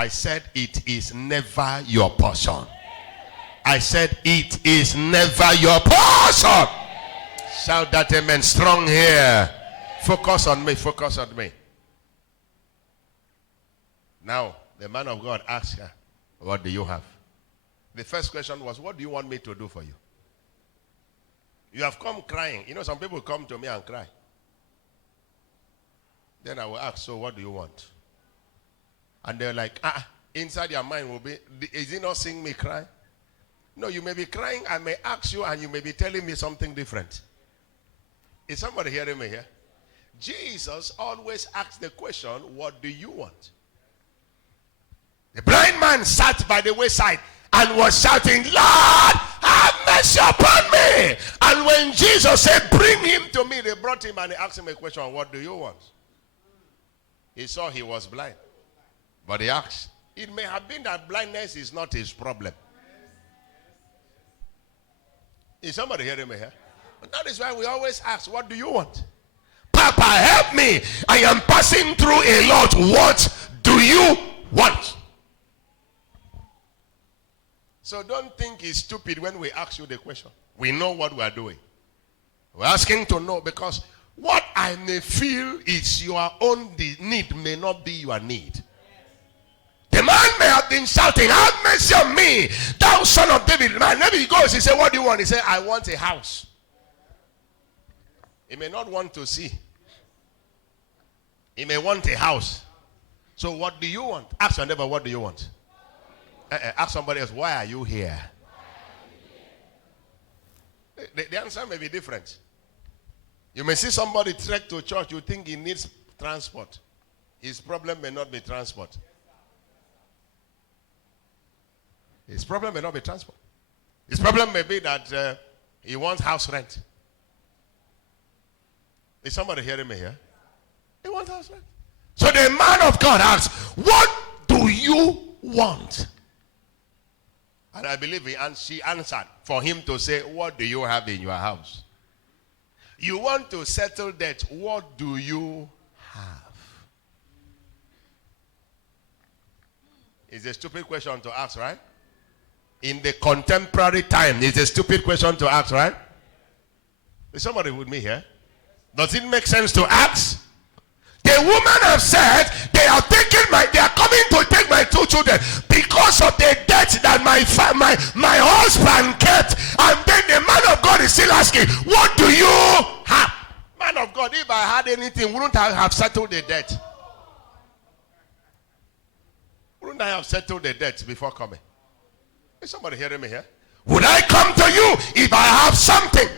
I said it is never your portion. I said it is never your portion. Shout that amen strong here. Focus on me. Focus on me. Now, the man of God asked her, what do you have? The first question was, what do you want me to do for you? You have come crying. You know, some people come to me and cry. Then I will ask, so what do you want? And they're like, inside your mind will be, is he not seeing me cry? No, you may be crying, I may ask you, and you may be telling me something different. Is somebody hearing me here? Jesus always asks the question, what do you want? The blind man sat by the wayside and was shouting, Lord, have mercy upon me. And when Jesus said, bring him to me, they brought him and they asked him a question, what do you want? He saw he was blind. But he asked, it may have been that blindness is not his problem. Is somebody hearing me here? That is why we always ask, what do you want? Papa, help me. I am passing through a lot. What do you want? So don't think it's stupid when we ask you the question. We know what we are doing. We're asking to know, because what I may feel is your own need may not be your need. The man may have been shouting, have mercy on me, thou son of David. Man, maybe he goes, he said, what do you want? He said, I want a house. He may not want to see. He may want a house. So what do you want? Ask your neighbor, what do you want? Ask somebody else, why are you here? The answer may be different. You may see somebody trek to church, you think he needs transport. His problem may not be transport. His problem may not be transport. His problem may be that he wants house rent. Is somebody hearing me here? He wants house rent. So the man of God asks, what do you want? And I believe she answered for him to say, what do you have in your house? You want to settle debt. What do you have? It's a stupid question to ask, right? In the contemporary time, it's a stupid question to ask, right? Is somebody with me here? Does it make sense to ask? The woman have said, they are coming to take my 2 children because of the debt that my husband kept. And then the man of God is still asking, what do you have? Man of God, if I had anything, wouldn't I have settled the debt? Wouldn't I have settled the debt before coming? Is somebody hearing me here? Would I come to you if I have something?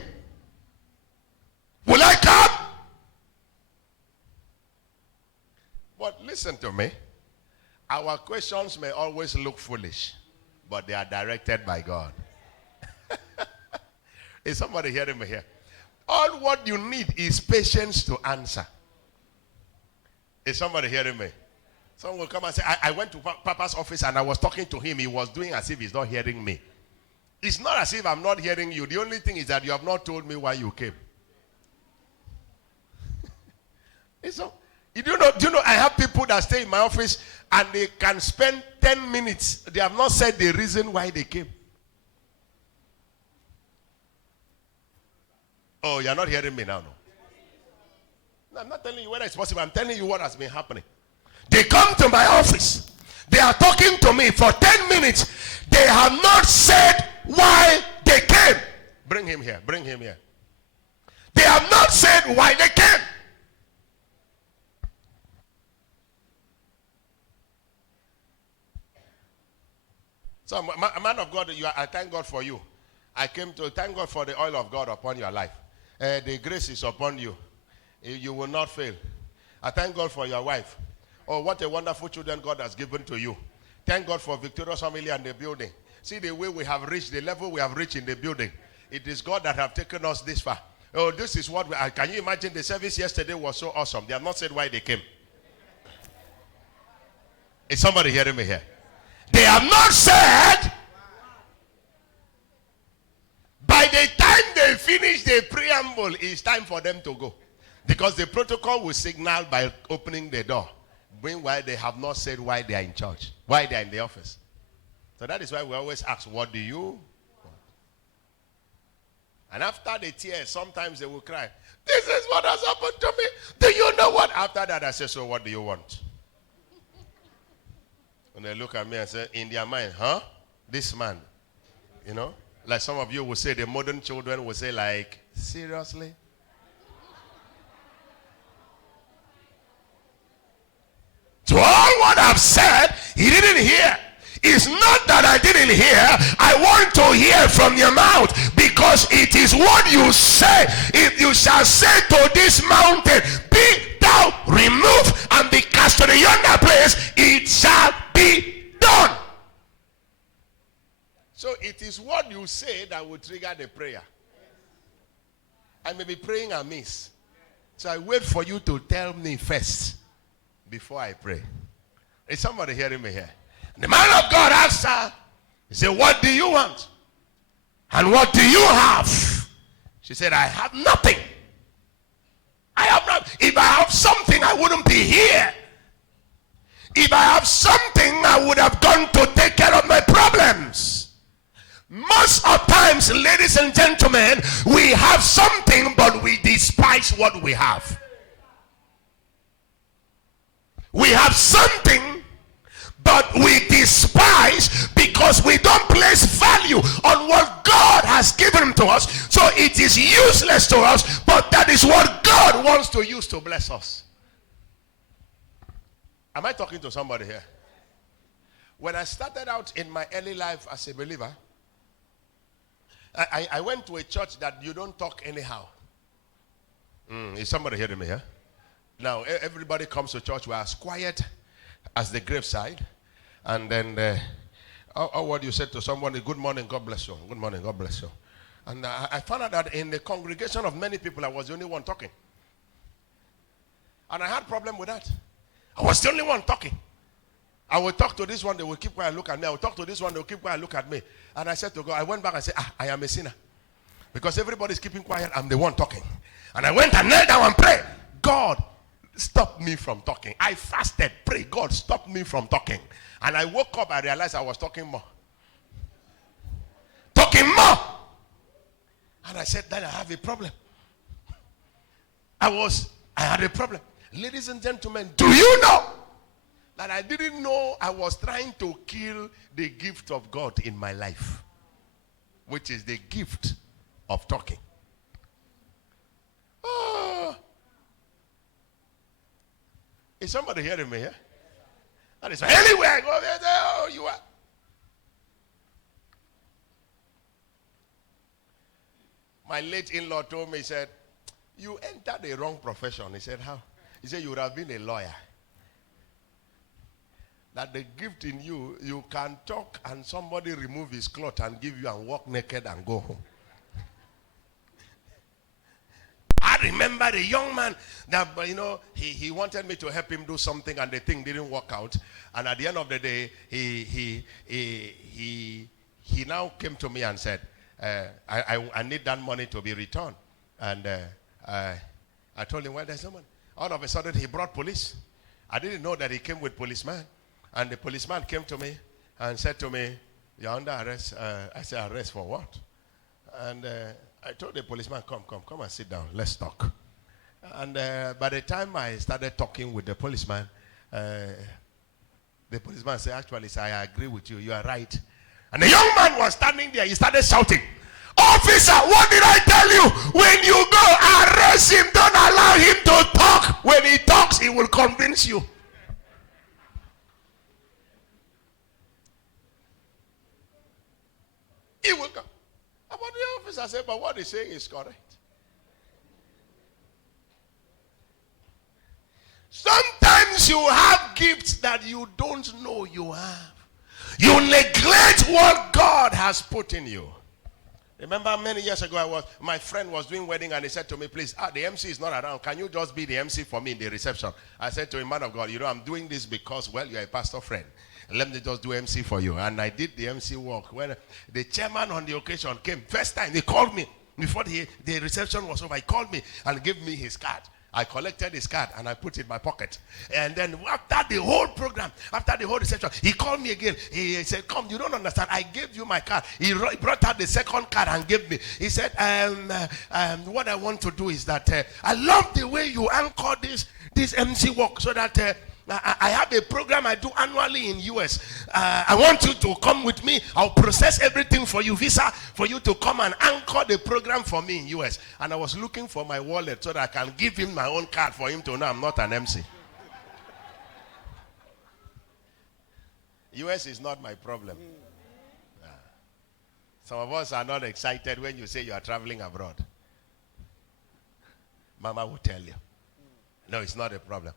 Will I come? But listen to me. Our questions may always look foolish, but they are directed by God. Is somebody hearing me here? All what you need is patience to answer. Is somebody hearing me? Someone will come and say, I went to Papa's office and I was talking to him. He was doing as if he's not hearing me. It's not as if I'm not hearing you. The only thing is that you have not told me why you came. So, do you know, I have people that stay in my office and they can spend 10 minutes. They have not said the reason why they came. Oh, you're not hearing me now, no? No, I'm not telling you whether it's possible. I'm telling you what has been happening. They come to my office. They are talking to me for 10 minutes. They have not said why they came. Bring him here. Bring him here. They have not said why they came. So, man of God, I thank God for you. I came to thank God for the oil of God upon your life. The grace is upon you. You will not fail. I thank God for your wife. Oh, what a wonderful children God has given to you. Thank God for Victorious family and the building. See the way we have reached, the level we have reached in the building. It is God that have taken us this far. Oh, this is what can you imagine? The service yesterday was so awesome. They have not said why they came. Is somebody hearing me here? They have not said. By the time they finish the preamble, it's time for them to go. Because the protocol will signal by opening the door. Meanwhile, they have not said why they are in church, why they are in the office. So that is why we always ask, what do you want? And after the tears, sometimes they will cry, this is what has happened to me. Do you know what? After that, I say, so what do you want? And they look at me and say, in their mind, huh? This man, you know? Like some of you will say, the modern children will say like, seriously? So all what I've said, he didn't hear. It's not that I didn't hear. I want to hear from your mouth, because it is what you say. If you shall say to this mountain, be thou removed and be cast to the yonder place, it shall be done. So it is what you say that will trigger the prayer. I may be praying amiss. So I wait for you to tell me first before I pray. Is somebody hearing me here? The man of God asked her, he said, what do you want? And what do you have? She said, I have nothing. I have not. If I have something, I wouldn't be here. If I have something, I would have gone to take care of my problems. Most of times, ladies and gentlemen, we have something, but we despise what we have. We have something, but we despise because we don't place value on what God has given to us. So it is useless to us, but that is what God wants to use to bless us. Am I talking to somebody here? When I started out in my early life as a believer, I went to a church that you don't talk anyhow. Is somebody hearing me here? Now, everybody comes to church, we're as quiet as the graveside. And then, what you said to someone is, good morning, God bless you. Good morning, God bless you. And I found out that in the congregation of many people, I was the only one talking. And I had a problem with that. I was the only one talking. I would talk to this one, they will keep quiet, look at me. I would talk to this one, they will keep quiet, look at me. And I said to God, I went back and said, I am a sinner. Because everybody is keeping quiet, I'm the one talking. And I went and knelt down and prayed. God, stop me from talking. I fasted, prayed, God, stop me from talking. And I woke up, I realized I was talking more. Talking more. And I said, then I have a problem. I had a problem. Ladies and gentlemen, do you know that I didn't know I was trying to kill the gift of God in my life, which is the gift of talking. Oh. Is somebody hearing me here? That is anywhere I go, there, oh, you are. My late in-law told me, he said, you entered the wrong profession. He said, how? He said, you would have been a lawyer. That the gift in you, you can talk and somebody remove his cloth and give you and walk naked and go home. I remember a young man that, you know, he wanted me to help him do something and the thing didn't work out. And at the end of the day, he now came to me and said, I need that money to be returned. And I told him, well, there's no money. All of a sudden, he brought police. I didn't know that he came with policeman. And the policeman came to me and said to me, you're under arrest. I said, arrest for what? And I told the policeman, come and sit down. Let's talk. And by the time I started talking with the policeman said, actually, sir, I agree with you. You are right. And the young man was standing there. He started shouting, officer, what did I tell you? When you go, arrest him. Don't allow him to talk. When he talks, he will convince you. He will come. But the officer said, but what he's saying is correct. Sometimes you have gifts that you don't know you have. You neglect what God has put in you. Remember many years ago, my friend was doing wedding and he said to me, please, the MC is not around. Can you just be the MC for me in the reception? I said to him, man of God, you know, I'm doing this because, well, you're a pastor friend. Let me just do MC for you. And I did the MC work. When the chairman on the occasion came, first time he called me. Before the reception was over, he called me and gave me his card. I collected his card and I put it in my pocket. And then after the whole program, after the whole reception, he called me again. He said, come, you don't understand. I gave you my card. He brought out the second card and gave me. He said, what I want to do is that I love the way you anchor this MC work so that I have a program I do annually in US. I want you to come with me. I'll process everything for you, visa, for you to come and anchor the program for me in US. And I was looking for my wallet so that I can give him my own card for him to know I'm not an MC. US is not my problem. Some of us are not excited when you say you are traveling abroad. Mama will tell you. No, it's not a problem.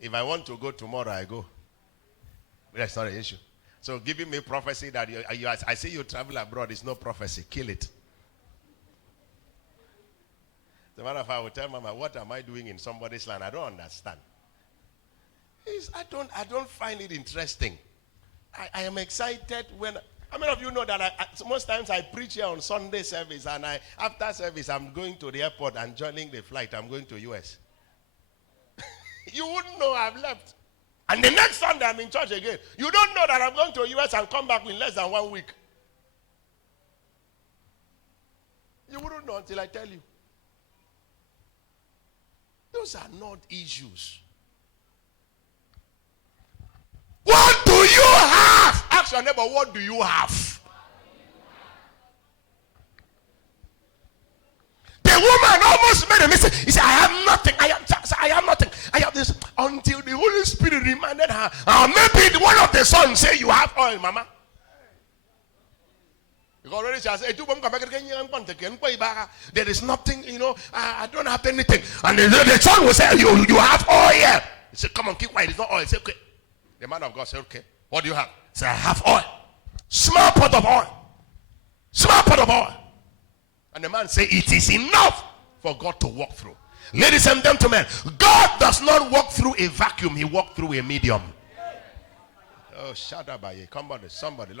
If I want to go tomorrow, I go. That's not an issue. So giving me prophecy that I say you travel abroad is no prophecy. Kill it. As a matter of fact, I will tell Mama, what am I doing in somebody's land? I don't understand. I don't find it interesting. I am excited when... How many of you know that most times I preach here on Sunday service, and after service I'm going to the airport and joining the flight. I'm going to US. You wouldn't know I've left. And the next Sunday I'm in church again. You don't know that I'm going to US and come back in less than 1 week. You wouldn't know until I tell you. Those are not issues. What do you have? Ask your neighbor, what do you have? The woman almost made a mistake. He said, I have nothing. I have nothing. I have this. Until the Holy Spirit reminded her. Maybe one of the sons say, you have oil, Mama. Because already she has said, there is nothing, I don't have anything. And the son will say, you have oil. He said, come on, keep quiet. It's not oil. He said, okay. The man of God said, okay. What do you have? He said, I have oil. Small pot of oil. Small pot of oil. And the man said, it is enough for God to walk through. Ladies and gentlemen, God does not walk through a vacuum. He walks through a medium. Oh, Shadabaye. Come on, somebody.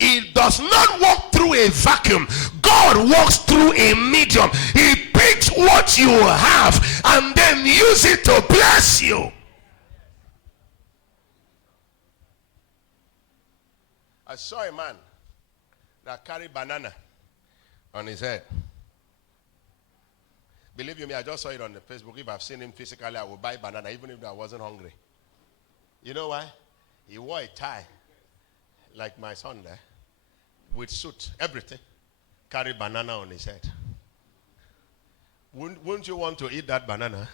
He does not walk through a vacuum. God walks through a medium. He picks what you have and then use it to bless you. I saw a man that carried banana on his head. Believe you me, I just saw it on the Facebook. If I've seen him physically, I would buy banana even if I wasn't hungry. You know why? He wore a tie like my son there with suit, everything. Carried banana on his head. Wouldn't you want to eat that banana?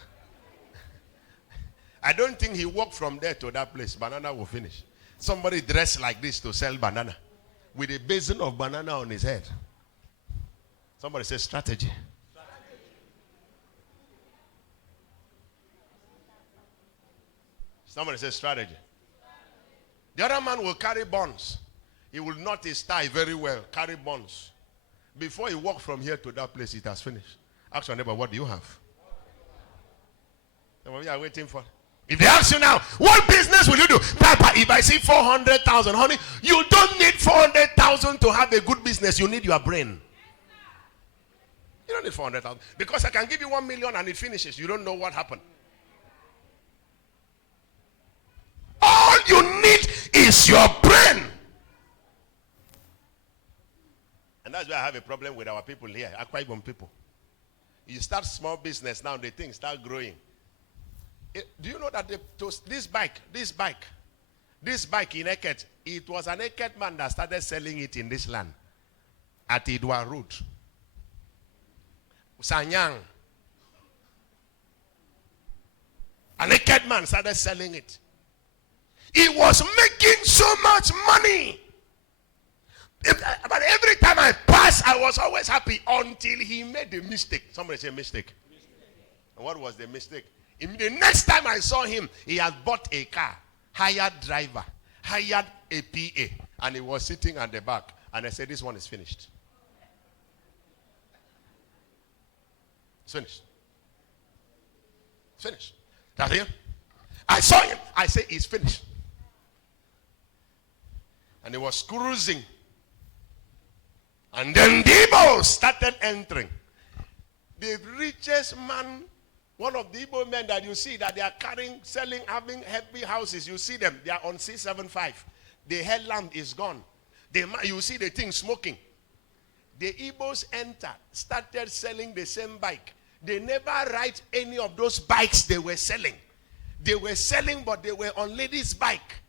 I don't think he walked from there to that place. Banana will finish. Somebody dressed like this to sell banana with a basin of banana on his head. Somebody says strategy. Somebody says strategy. The other man will carry buns. He will knot his tie very well, carry buns. Before he walks from here to that place, it has finished. Ask your neighbor, what do you have? Some of you are waiting for. If they ask you now, what business will you do? Papa, if I see 400,000, honey, you don't need 400,000 to have a good business. You need your brain. You don't need 400,000. Because I can give you 1 million and it finishes. You don't know what happened. All you need is your brain. And that's why I have a problem with our people here, Akwa Ibom people. You start small business now, the things start growing. Do you know that this bike in Eket, it was an Eket man that started selling it in this land at Idwa Road. Sanyang. An Eket man started selling it. He was making so much money. But every time I passed, I was always happy until he made a mistake. Somebody say mistake. And what was the mistake? The next time I saw him, he had bought a car, hired driver, hired a PA, and he was sitting at the back. And I said, this one is finished. It's finished. It's finished. That's him. I saw him. I said, it's finished. And he was cruising. And then devils started entering. The richest man, one of the Igbo men that you see that they are carrying, selling, having heavy houses. You see them. They are on C75. The headlamp is gone. You see the thing smoking. The Igbos started selling the same bike. They never ride any of those bikes they were selling. They were selling, but they were on ladies' bike.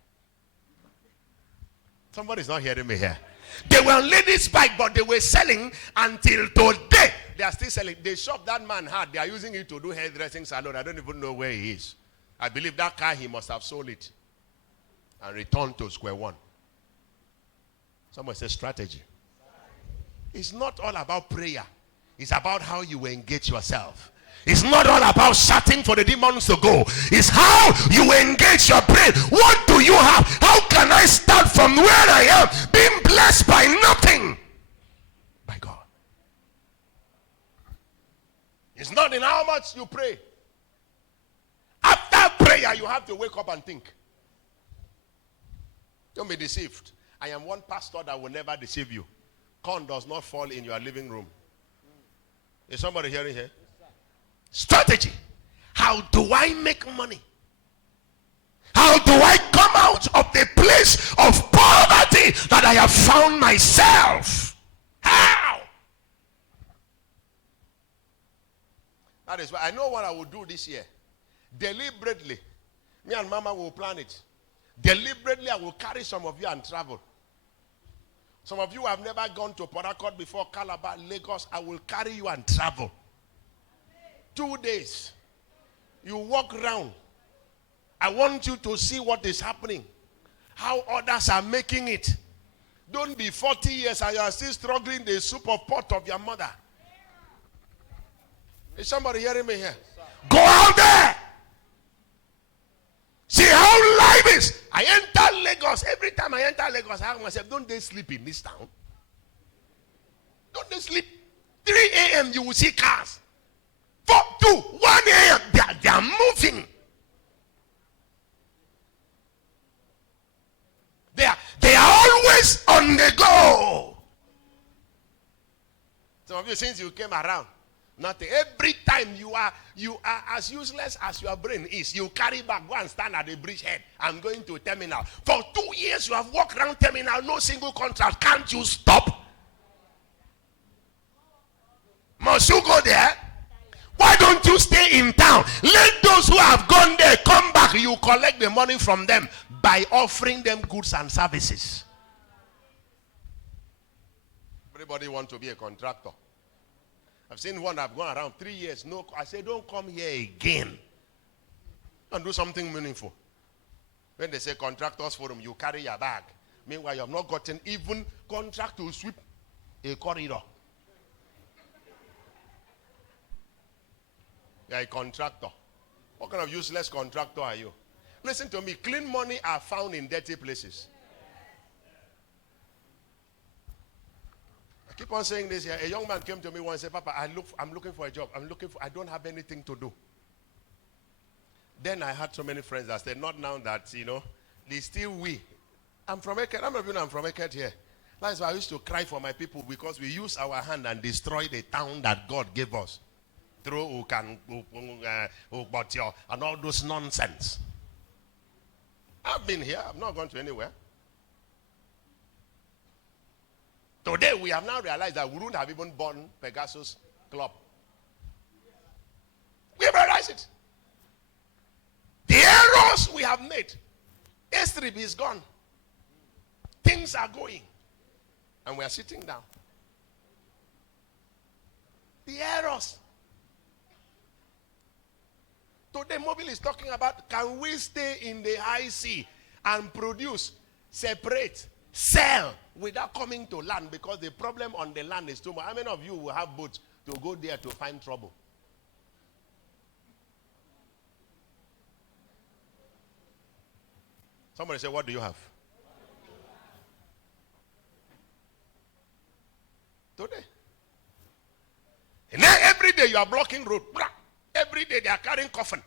Somebody's not hearing me here. They were on ladies' bike, but they were selling until today. They are still selling. The shop that man had, they are using it to do hairdressing salon. I don't even know where he is. I believe that car, he must have sold it and returned to square one. Someone says strategy. It's not all about prayer. It's about how you engage yourself. It's not all about shouting for the demons to go. It's how you engage your brain. What do you have? How can I start from where I am, being blessed by nothing? By God. It's not in how much you pray. After prayer, you have to wake up and think. Don't be deceived. I am one pastor that will never deceive you. Corn does not fall in your living room. Is somebody hearing here? Strategy. How do I make money? How do I come out of the place of poverty that I have found myself? How? That is why I know what I will do this year. Deliberately, me and Mama will plan it. Deliberately, I will carry some of you and travel. Some of you have never gone to Port Harcourt before, Calabar, Lagos. I will carry you and travel. 2 days. You walk around. I want you to see what is happening. How others are making it. Don't be 40 years and you are still struggling the soup of pot of your mother. Is somebody hearing me here? Go out there. See how life is. I enter Lagos. Every time I enter Lagos, I ask myself, don't they sleep in this town? Don't they sleep? 3 a.m. you will see cars. 4, 2, 1 a.m. They are moving. They are always on the go. Some of you, since you came around, nothing. Every time you are as useless as your brain is. You carry back, go and stand at the bridgehead. I'm going to terminal. For 2 years you have walked around terminal, no single contract. Can't you stop? Must you go there? Why don't you stay in town? Let those who have gone there come back. You collect the money from them by offering them goods and services. Everybody want to be a contractor. I've seen one I've gone around 3 years. No, I say, don't come here again. And do something meaningful. When they say contractors forum, you carry your bag. Meanwhile, you have not gotten even contract to sweep a corridor. You are a contractor. What kind of useless contractor are you? Listen to me. Clean money are found in dirty places. I keep on saying this here. A young man came to me once and said, Papa, I'm looking for a job. I don't have anything to do. Then I had so many friends that said, not now that, they still we. I'm from Eket. I'm from Eket here. That's why I used to cry for my people because we use our hand and destroy the town that God gave us. Through and all those nonsense. I've been here. I've not gone to anywhere. Today we have now realized that we wouldn't have even born Pegasus Club. We have realized it. The errors we have made. Estrib is gone. Things are going. And we are sitting down. The errors. Today, Mobile is talking about, can we stay in the high sea and produce, separate, sell without coming to land? Because the problem on the land is too much. How many of you will have boats to go there to find trouble? Somebody say, what do you have? Today. And then every day you are blocking road. Every day they are carrying coffin.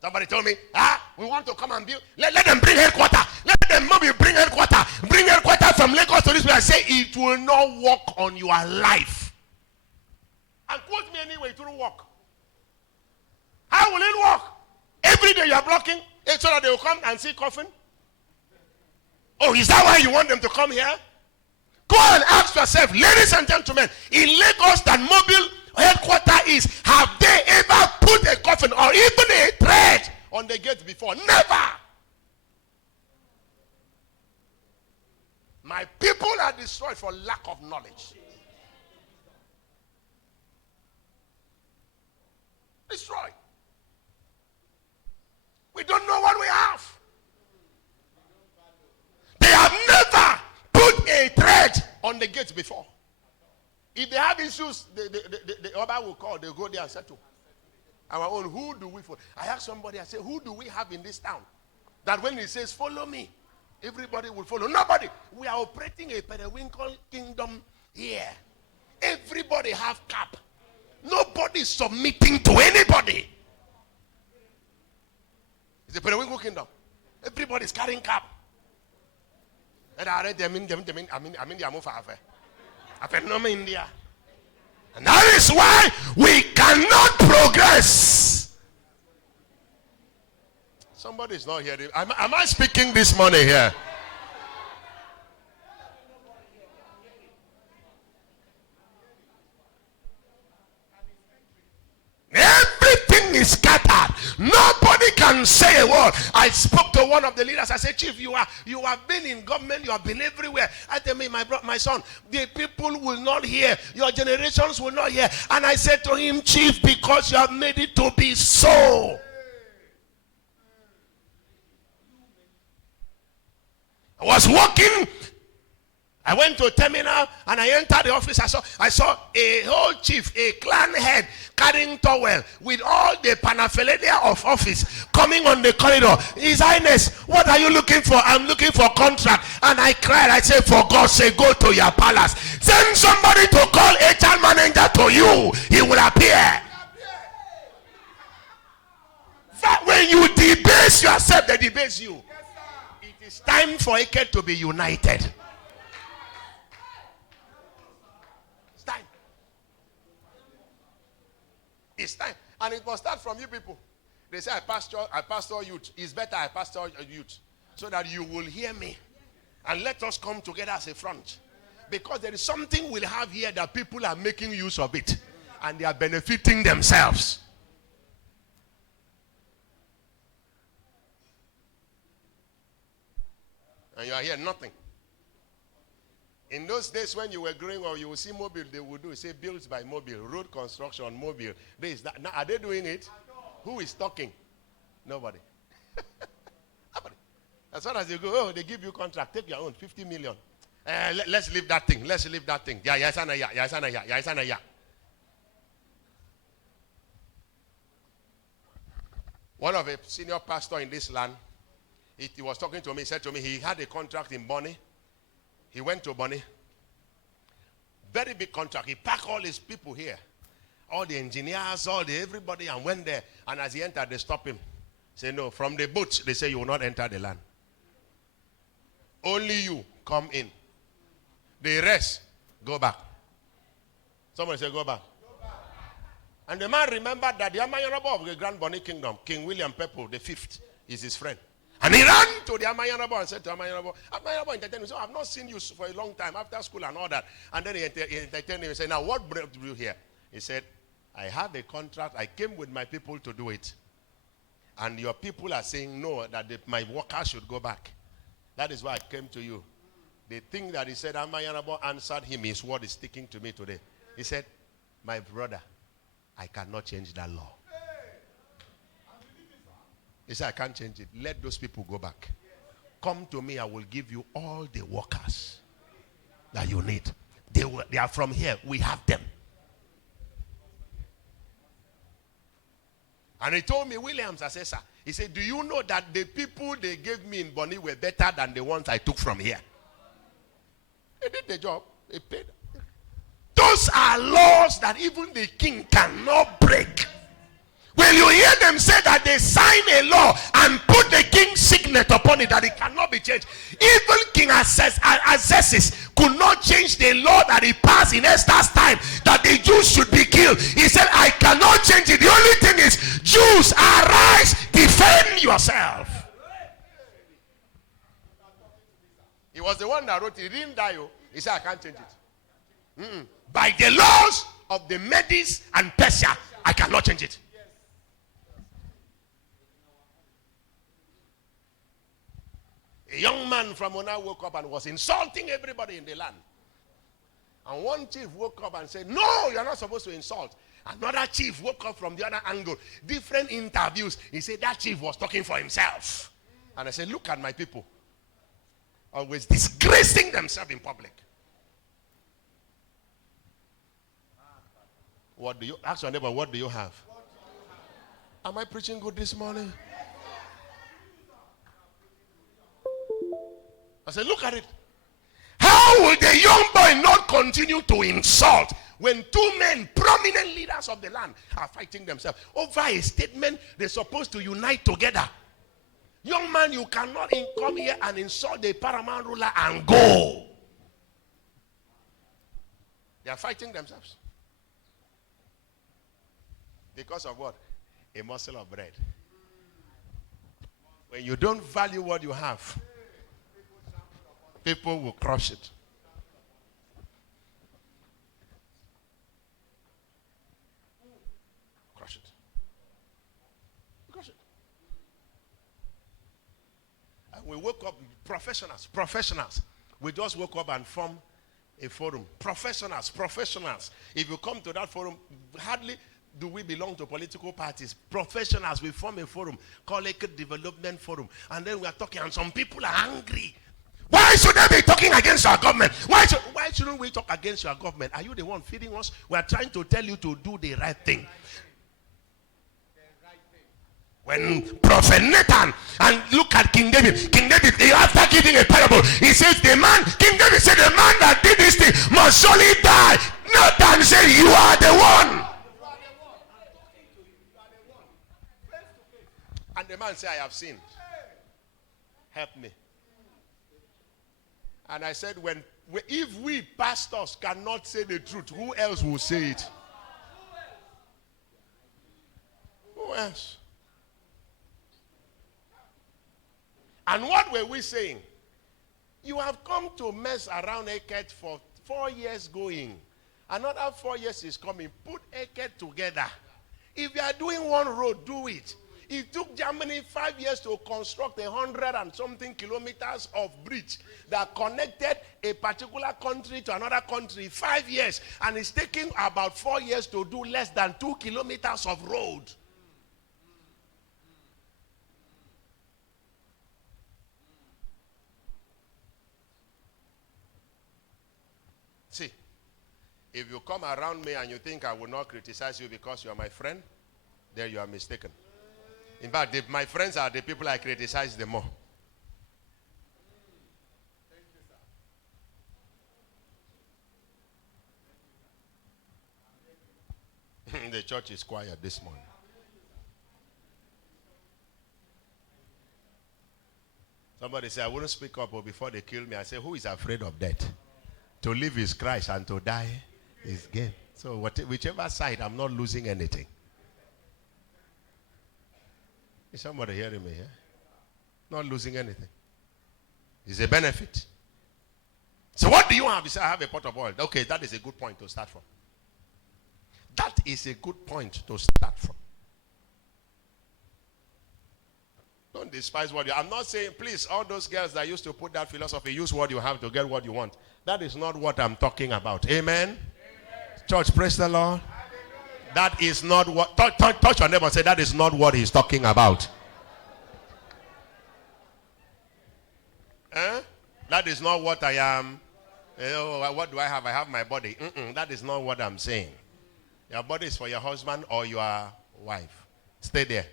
Somebody told me, we want to come and build. Let them bring headquarters. Let them maybe bring headquarters. Bring headquarters from Lagos to this place. I say it will not work on your life. work? How will it work? Every day you are blocking so that they will come and see coffin? Oh, is that why you want them to come here? Go and ask yourself, ladies and gentlemen, in Lagos that Mobile headquarters is, have they ever put a coffin or even a thread on the gate before? Never. My people are destroyed for lack of knowledge. Destroyed. We don't know what we have. They have never put a thread on the gate before. If they have issues, the other will call. They go there and settle. Our own, who do we follow? I asked somebody, I said, who do we have in this town? That when he says, follow me, everybody will follow. Nobody. We are operating a periwinkle kingdom here. Everybody have cap. Nobody is submitting to anybody. It's a periwinkle kingdom. Everybody is carrying cap. And I read them in India. And that is why we cannot progress. Somebody is not here. Am I speaking this morning here? Everything is scattered. Nobody can say a word. I spoke to one of the leaders. I said, Chief, you have been in government. You have been everywhere. I tell me, my son, the people will not hear. Your generations will not hear. And I said to him, Chief, because you have made it to be so. I was walking. I went to a terminal and I entered the office. I saw a whole chief, a clan head, carrying towel with all the paraphernalia of office coming on the corridor. His Highness, what are you looking for? I'm looking for contract. And I cried. I said, for God's sake, go to your palace. Send somebody to call HR manager to you. He will appear. That when you debase yourself, they debase you. It is time for Eke to be united. It's time. And it must start from you people. They say, I pastor youth. It's better I pastor youth. So that you will hear me. And let us come together as a front. Because there is something we'll have here that people are making use of it. And they are benefiting themselves. And you are here, nothing. In those days when you were growing up, you will see Mobile, they would do, say, built by Mobile, road construction, Mobile. Now, are they doing it? Who is talking? Nobody. Nobody. As soon as you go, oh, they give you contract, take your own, 50 million. Let's leave that thing. Let's leave that thing. Yeah. One of a senior pastor in this land, he was talking to me, he said to me, he had a contract in Bonnie. He went to Bonnie. Very big contract. He packed all his people here. All the engineers, everybody, and went there. And as he entered, they stopped him. Say, no, from the boat, they say you will not enter the land. Only you come in. The rest, go back. Somebody say, go back. And the man remembered that the Amayarabo of the Grand Bonnie Kingdom, King William Pepple, the 5th, is his friend. And he ran to the Amayarabo and said to Amayarabo entertained him. So I've not seen you for a long time after school and all that. And then he entertained him and said, now what brought you here? He said, I had a contract. I came with my people to do it. And your people are saying no, that my workers should go back. That is why I came to you. The thing that he said, Amayarabo answered him, his word is sticking to me today. He said, my brother, I cannot change that law. He said, I can't change it. Let those people go back. Come to me, I will give you all the workers that you need. They are from here. We have them. And he told me, William's assessor, he said, do you know that the people they gave me in Bonnie were better than the ones I took from here? They did the job. They paid. Those are laws that even the king cannot break. Will you hear them say that they sign a law and put the king's signet upon it that it cannot be changed? Even King Xerxes could not change the law that he passed in Esther's time that the Jews should be killed. He said, I cannot He was the one that wrote it. He didn't die. Oh. He said, I can't change it. By the laws of the Medes and Persia, I cannot change it. A young man from Ona woke up and was insulting everybody in the land. And one chief woke up and said, no, you're not supposed to insult. Another chief woke up from the other angle. Different interviews. He said that chief was talking for himself. And I said, look at my people. Always disgracing themselves in public. What do you, ask your neighbor, what do you have? Am I preaching good this morning? I said, look at it. How will the young boy not continue to insult when two men, prominent leaders of the land, are fighting themselves over a statement they're supposed to unite together? Young man, you cannot come here and insult the paramount ruler and go. They are fighting themselves. Because of what? A morsel of bread. When you don't value what you have, people will crush it. Crush it. Crush it. And we woke up, professionals. We just woke up and formed a forum. Professionals. If you come to that forum, hardly do we belong to political parties. Professionals, we form a forum called a development forum. And then we are talking, and some people are angry. Why should they be talking against our government? Why shouldn't we talk against your government? Are you the one feeding us? We are trying to tell you to do the right thing. When Prophet Nathan, and look at King David, after giving a parable, he says, King David said, the man that did this thing must surely die. Nathan said, you are the one. And the man said, I have sinned. Help me. And I said, if we pastors cannot say the truth, who else will say it? Who else? And what were we saying? You have come to mess around Eket for 4 years going. Another 4 years is coming. Put Eket together. If you are doing one road, do it. It took Germany 5 years to construct 100 and something kilometers of bridge that connected a particular country to another country. 5 years. And it's taking about 4 years to do less than 2 kilometers of road. See, if you come around me and you think I will not criticize you because you are my friend, then you are mistaken. In fact, my friends are the people I criticize the more. The church is quiet this morning. Somebody said, I wouldn't speak up, but before they kill me, I say, who is afraid of death? To live is Christ and to die is gain. So whichever side, I'm not losing anything. Is somebody hearing me here? Not losing anything. It's a benefit. So what do you have? You say, I have a pot of oil. Okay, that is a good point to start from. That is a good point to start from. Don't despise what you have. I'm not saying, please, all those girls that used to put that philosophy, use what you have to get what you want. That is not what I'm talking about. Amen? Amen. Church, praise the Lord. That is not what, touch your neighbor and say, that is not what he's talking about. That is not what I am. What do I have? I have my body. That is not what I'm saying. Your body is for your husband or your wife. Stay there.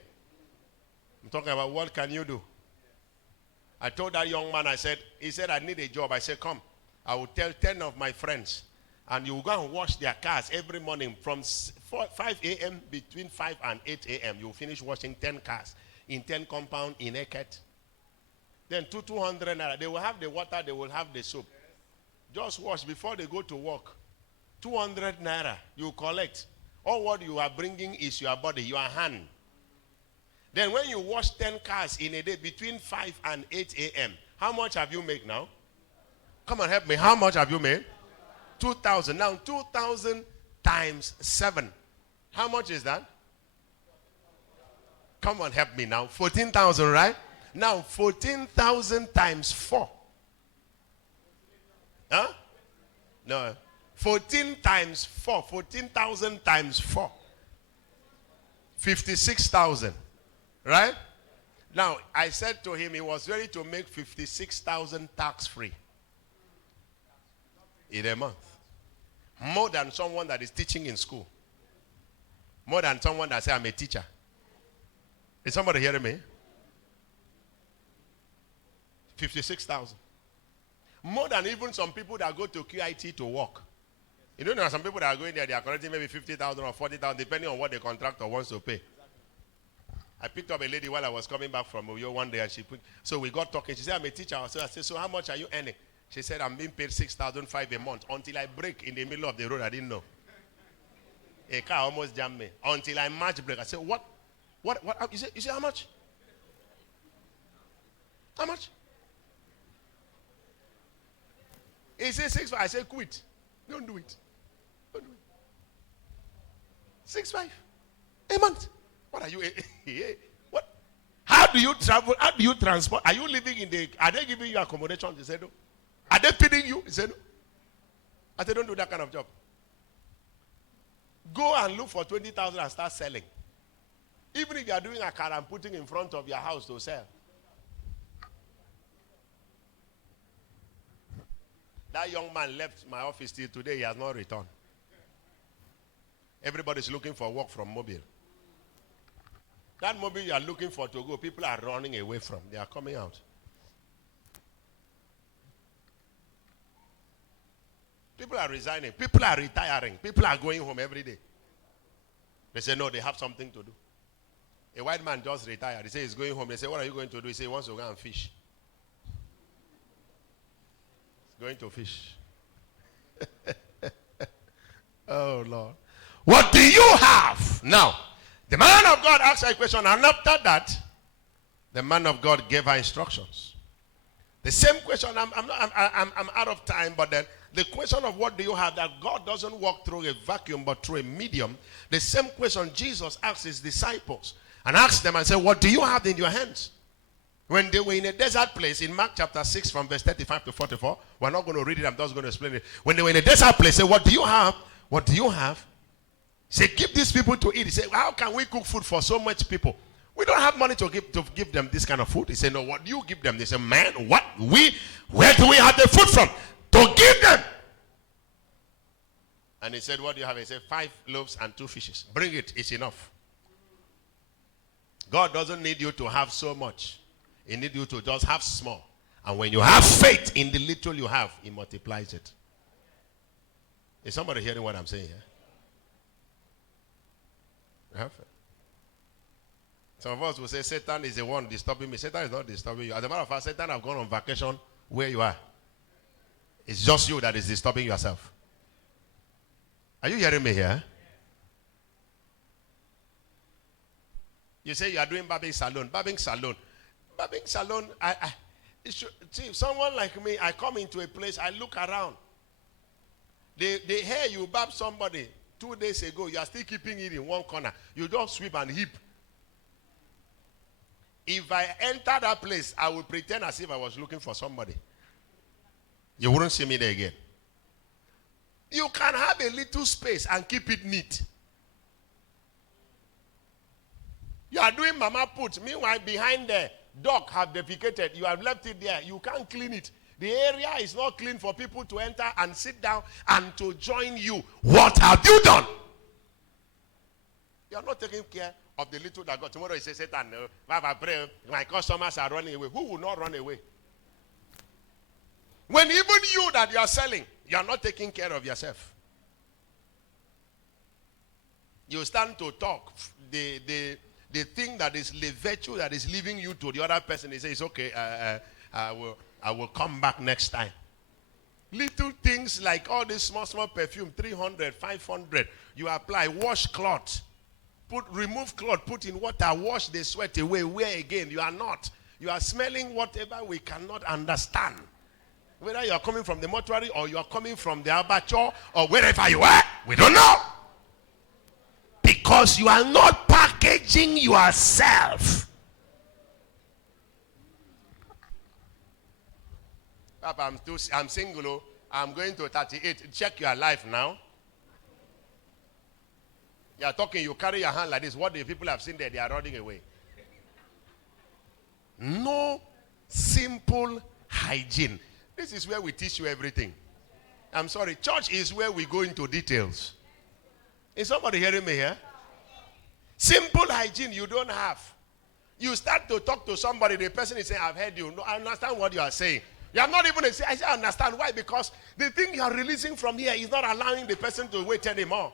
I'm talking about what can you do. I told that young man, he said, I need a job. I said, come. I will tell 10 of my friends. And you will go and wash their cars every morning from 5 a.m. between 5 and 8 a.m. You will finish washing 10 cars in 10 compound in Eket. Then 200 naira. They will have the water, they will have the soap. Just wash before they go to work. 200 naira you collect. All what you are bringing is your body, your hand. Then when you wash 10 cars in a day between 5 and 8 a.m., how much have you made now? Come on, help me. How much have you made? 2,000. Now, 2,000 times 7. How much is that? Come on, help me now. 14,000, right? Now, 14,000 times 4. Huh? No. 14 times 4. 14,000 times 4. 56,000. Right? Now, I said to him he was ready to make 56,000 tax-free in a month. More than someone that is teaching in school. More than someone that says, I'm a teacher. Is somebody hearing me? 56,000. More than even some people that go to QIT to work. You know, there are some people that are going there, they are collecting maybe 50,000 or 40,000, depending on what the contractor wants to pay. I picked up a lady while I was coming back from Uyo one day, and so we got talking. She said, I'm a teacher. So I said, so how much are you earning? She said, I'm being paid 6,500 a month. Until I break in the middle of the road, I didn't know. A car almost jammed me. Until I match break. I said, what? You say how much? How much? He said 6,500. I said, quit. Don't do it. Don't do it. 6,500 a month. What are you? What? How do you travel? How do you transport? Are you living in the? Are they giving you accommodation? He said no. Are they feeding you? He said no. I said don't do that kind of job. Go and look for 20,000 and start selling. Even if you are doing a car and putting in front of your house to sell. That young man left my office till today. He has not returned. Everybody's looking for work from Mobile. That mobile you are looking for to go, people are running away from. They are coming out. People are resigning. People are retiring. People are going home every day. They say, no, they have something to do. A white man just retired. He says he's going home. They say, what are you going to do? He says he wants to go and fish. He's going to fish. Oh, Lord. What do you have? Now, the man of God asked her a question, and after that, the man of God gave her instructions. The same question, I'm out of time, but then the question of what do you have, that God doesn't walk through a vacuum, but through a medium. The same question Jesus asked his disciples, and asked them and said, what do you have in your hands? When they were in a desert place, in Mark chapter 6 from verse 35 to 44, we're not going to read it, I'm just going to explain it. When they were in a desert place, say, what do you have? What do you have? Say, give these people to eat. He said, how can we cook food for so much people? We don't have money to give them this kind of food. He said, no, what do you give them? They said, man, what? Where do we have the food from? To give them. And he said, what do you have? He said, 5 loaves and 2 fishes. Bring it, it's enough. God doesn't need you to have so much. He needs you to just have small. And when you have faith in the little you have, he multiplies it. Is somebody hearing what I'm saying here? Some of us will say Satan is the one disturbing me. Satan is not disturbing you. As a matter of fact, Satan have gone on vacation where you are. It's just you that is disturbing yourself. Are you hearing me here? You say you are doing barbing salon. Barbing salon. Barbing salon, see, someone like me, I come into a place, I look around. The hair you barb somebody 2 days ago, you are still keeping it in one corner. You just sweep and heap. If I enter that place, I will pretend as if I was looking for somebody. You wouldn't see me there again. You can have a little space and keep it neat. You are doing mama put. Meanwhile, behind there, dog have defecated. You have left it there. You can't clean it. The area is not clean for people to enter and sit down and to join you. What have you done? You are not taking care of the little that got. Tomorrow he says, Satan, my customers are running away. Who will not run away? When even you that you are selling, you are not taking care of yourself. You stand to talk. The thing that is the virtue that is leaving you to the other person, he says, okay, I will come back next time. Little things like all this small perfume, 300, 500, you apply, wash cloth, remove cloth, put in water, wash the sweat away, wear again. You are not. You are smelling whatever we cannot understand. Whether you are coming from the mortuary or you are coming from the abattoir or wherever you are, we don't know. Because you are not packaging yourself. Papa, I'm single. I'm going to 38. Check your life now. You are talking, you carry your hand like this. What the people have seen there, they are running away. No simple hygiene. This is where we teach you everything. I'm sorry, church is where we go into details. Is somebody hearing me here? Simple hygiene you don't have. You start to talk to somebody, the person is saying, I've heard you. No, I understand what you are saying. You are not even saying, I say, I understand. Why? Because the thing you are releasing from here is not allowing the person to wait anymore.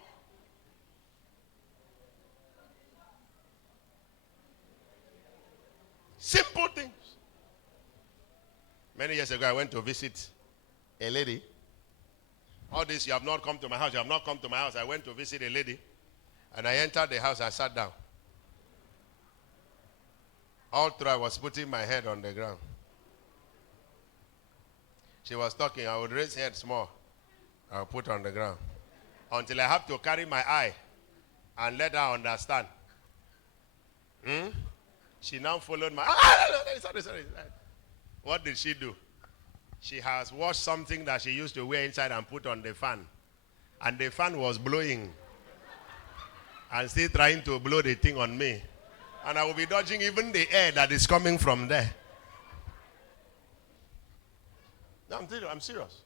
Simple things. Many years ago, I went to visit a lady. All this, you have not come to my house. You have not come to my house. I went to visit a lady. And I entered the house. I sat down. All through, I was putting my head on the ground. She was talking. I would raise head small. I would put on the ground. Until I have to carry my eye and let her understand. She now followed my... Sorry. What did she do? She has washed something that she used to wear inside and put on the fan. And the fan was blowing. And still trying to blow the thing on me. And I will be dodging even the air that is coming from there. No, I'm serious.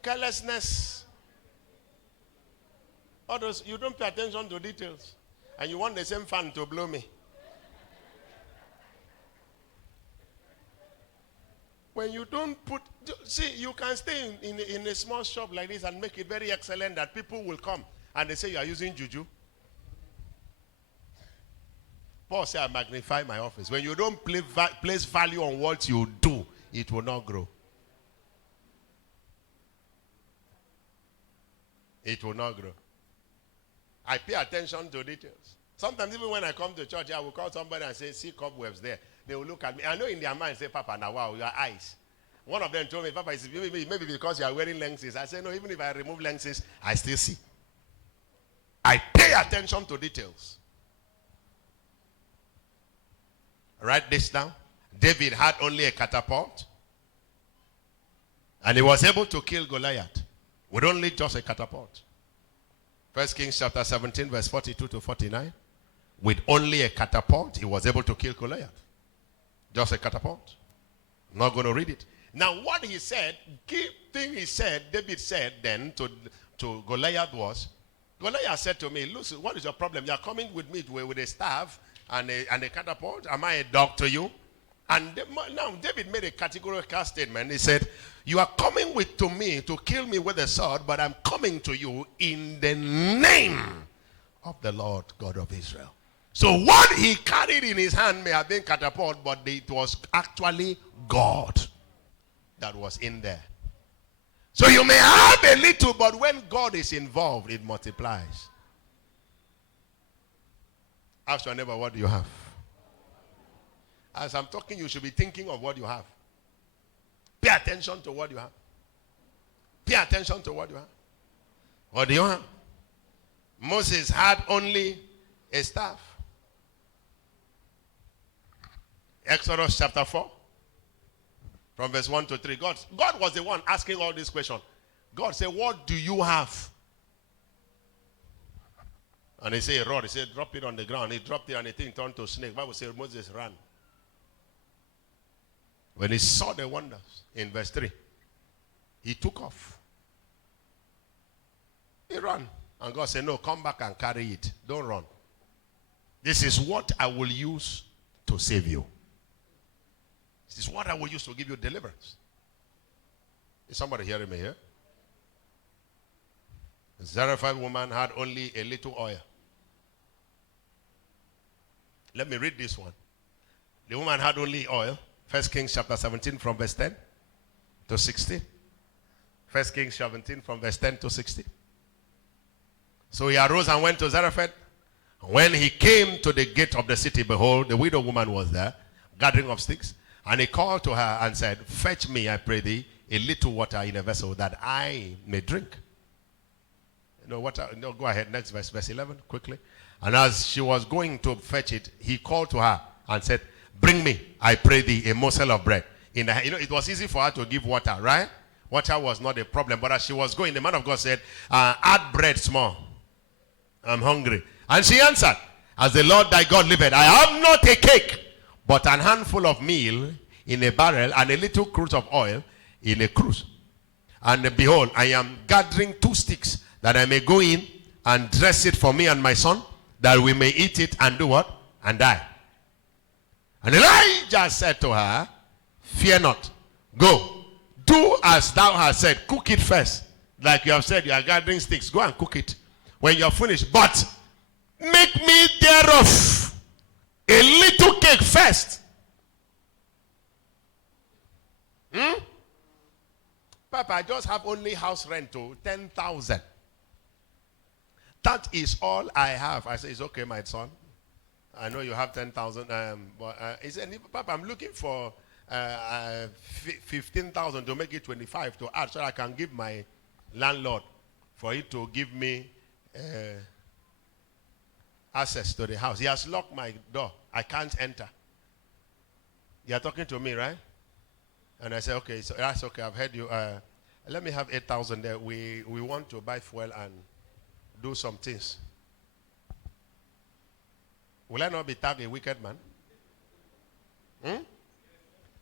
Carelessness. Others, you don't pay attention to details. And you want the same fan to blow me. When you don't put, see, you can stay in a small shop like this and make it very excellent that people will come and they say you are using juju. Paul said, I magnify my office. When you don't place value on what you do, it will not grow. It will not grow. I pay attention to details. Sometimes even when I come to church, I will call somebody and say, see cobwebs there. They will look at me. I know in their mind, say, Papa, now wow, your eyes. One of them told me, Papa, it's maybe because you are wearing lenses. I say, no, even if I remove lenses, I still see. I pay attention to details. Write this down. David had only a catapult. And he was able to kill Goliath with only just a catapult. 1 Kings chapter 17, verse 42 to 49. With only a catapult, he was able to kill Goliath. Just a catapult. I'm not going to read it. Now, what he said, key thing he said, David said then to Goliath was, Goliath said to me, listen, what is your problem? You are coming with me with a staff and a catapult. Am I a dog to you? And now David made a categorical statement. He said, you are coming to me to kill me with a sword, but I'm coming to you in the name of the Lord God of Israel. So what he carried in his hand may have been catapult, but it was actually God that was in there. So you may have a little, but when God is involved, it multiplies. Ask your neighbor, what do you have? As I'm talking, you should be thinking of what you have. Pay attention to what you have. Pay attention to what you have. What do you have? Moses had only a staff. Exodus chapter 4. From verse 1 to 3. God was the one asking all these questions. God said, what do you have? And he said, a rod. He said, drop it on the ground. He dropped it and the thing turned to a snake. The Bible says Moses ran. When he saw the wonders, in verse 3, he took off. He ran. And God said, no, come back and carry it. Don't run. This is what I will use to save you. This is what I will use to give you deliverance. Is somebody hearing me here? The Zarephath woman had only a little oil. Let me read this one. The woman had only oil. 1 Kings chapter 17 from verse 10 to 16. 1 Kings 17 from verse 10 to 16. So he arose and went to Zarephath. When he came to the gate of the city, behold, the widow woman was there, gathering of sticks. And he called to her and said, fetch me, I pray thee, a little water in a vessel that I may drink. Go ahead, next verse, verse 11, quickly. And as she was going to fetch it, he called to her and said, bring me, I pray thee, a morsel of bread. It was easy for her to give water, right? Water was not a problem. But as she was going, the man of God said, add bread small. I'm hungry. And she answered, as the Lord thy God liveth, I have not a cake, but an handful of meal in a barrel, and a little cruse of oil in a cruse. And behold, I am gathering 2 sticks, that I may go in and dress it for me and my son, that we may eat it and do what? And die. And Elijah said to her, fear not, go, do as thou hast said, cook it first. Like you have said, you are gathering sticks, go and cook it when you are finished. But make me thereof a little cake first. Papa, I just have only house rent to 10,000. That is all I have. I said, it's okay, my son. I know you have 10,000. But he said, Papa, I'm looking for 15,000 to make it 25 to add so I can give my landlord for it to give me access to the house. He has locked my door. I can't enter. You are talking to me, right? And I said, okay, so that's okay. I've heard you. Let me have 8,000 there. We want to buy fuel and do some things. Will I not be tagged a wicked man?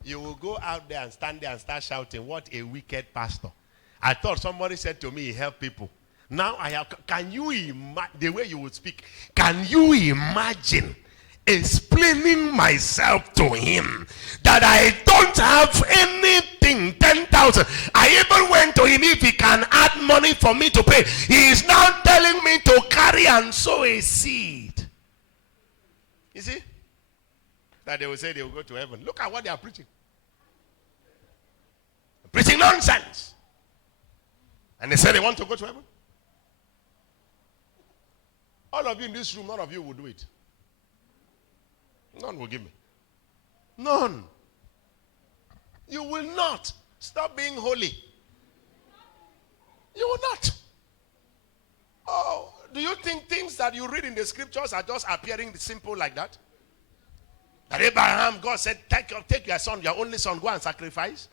You will go out there and stand there and start shouting, what a wicked pastor. I thought somebody said to me, he helped people. Now can you imagine the way you would speak? Can you imagine explaining myself to him that I don't have anything, 10,000. I even went to him if he can add money for me to pay. He is now telling me to carry and sow a seed. You see? That they will say they will go to heaven. Look at what they are preaching. Preaching nonsense. And they say they want to go to heaven. All of you in this room, none of you will do it. None will give me. None. You will not. Stop being holy. You will not. Oh, do you think things that you read in the scriptures are just appearing simple like that? That Abraham, God said, take your son, your only son, go and sacrifice.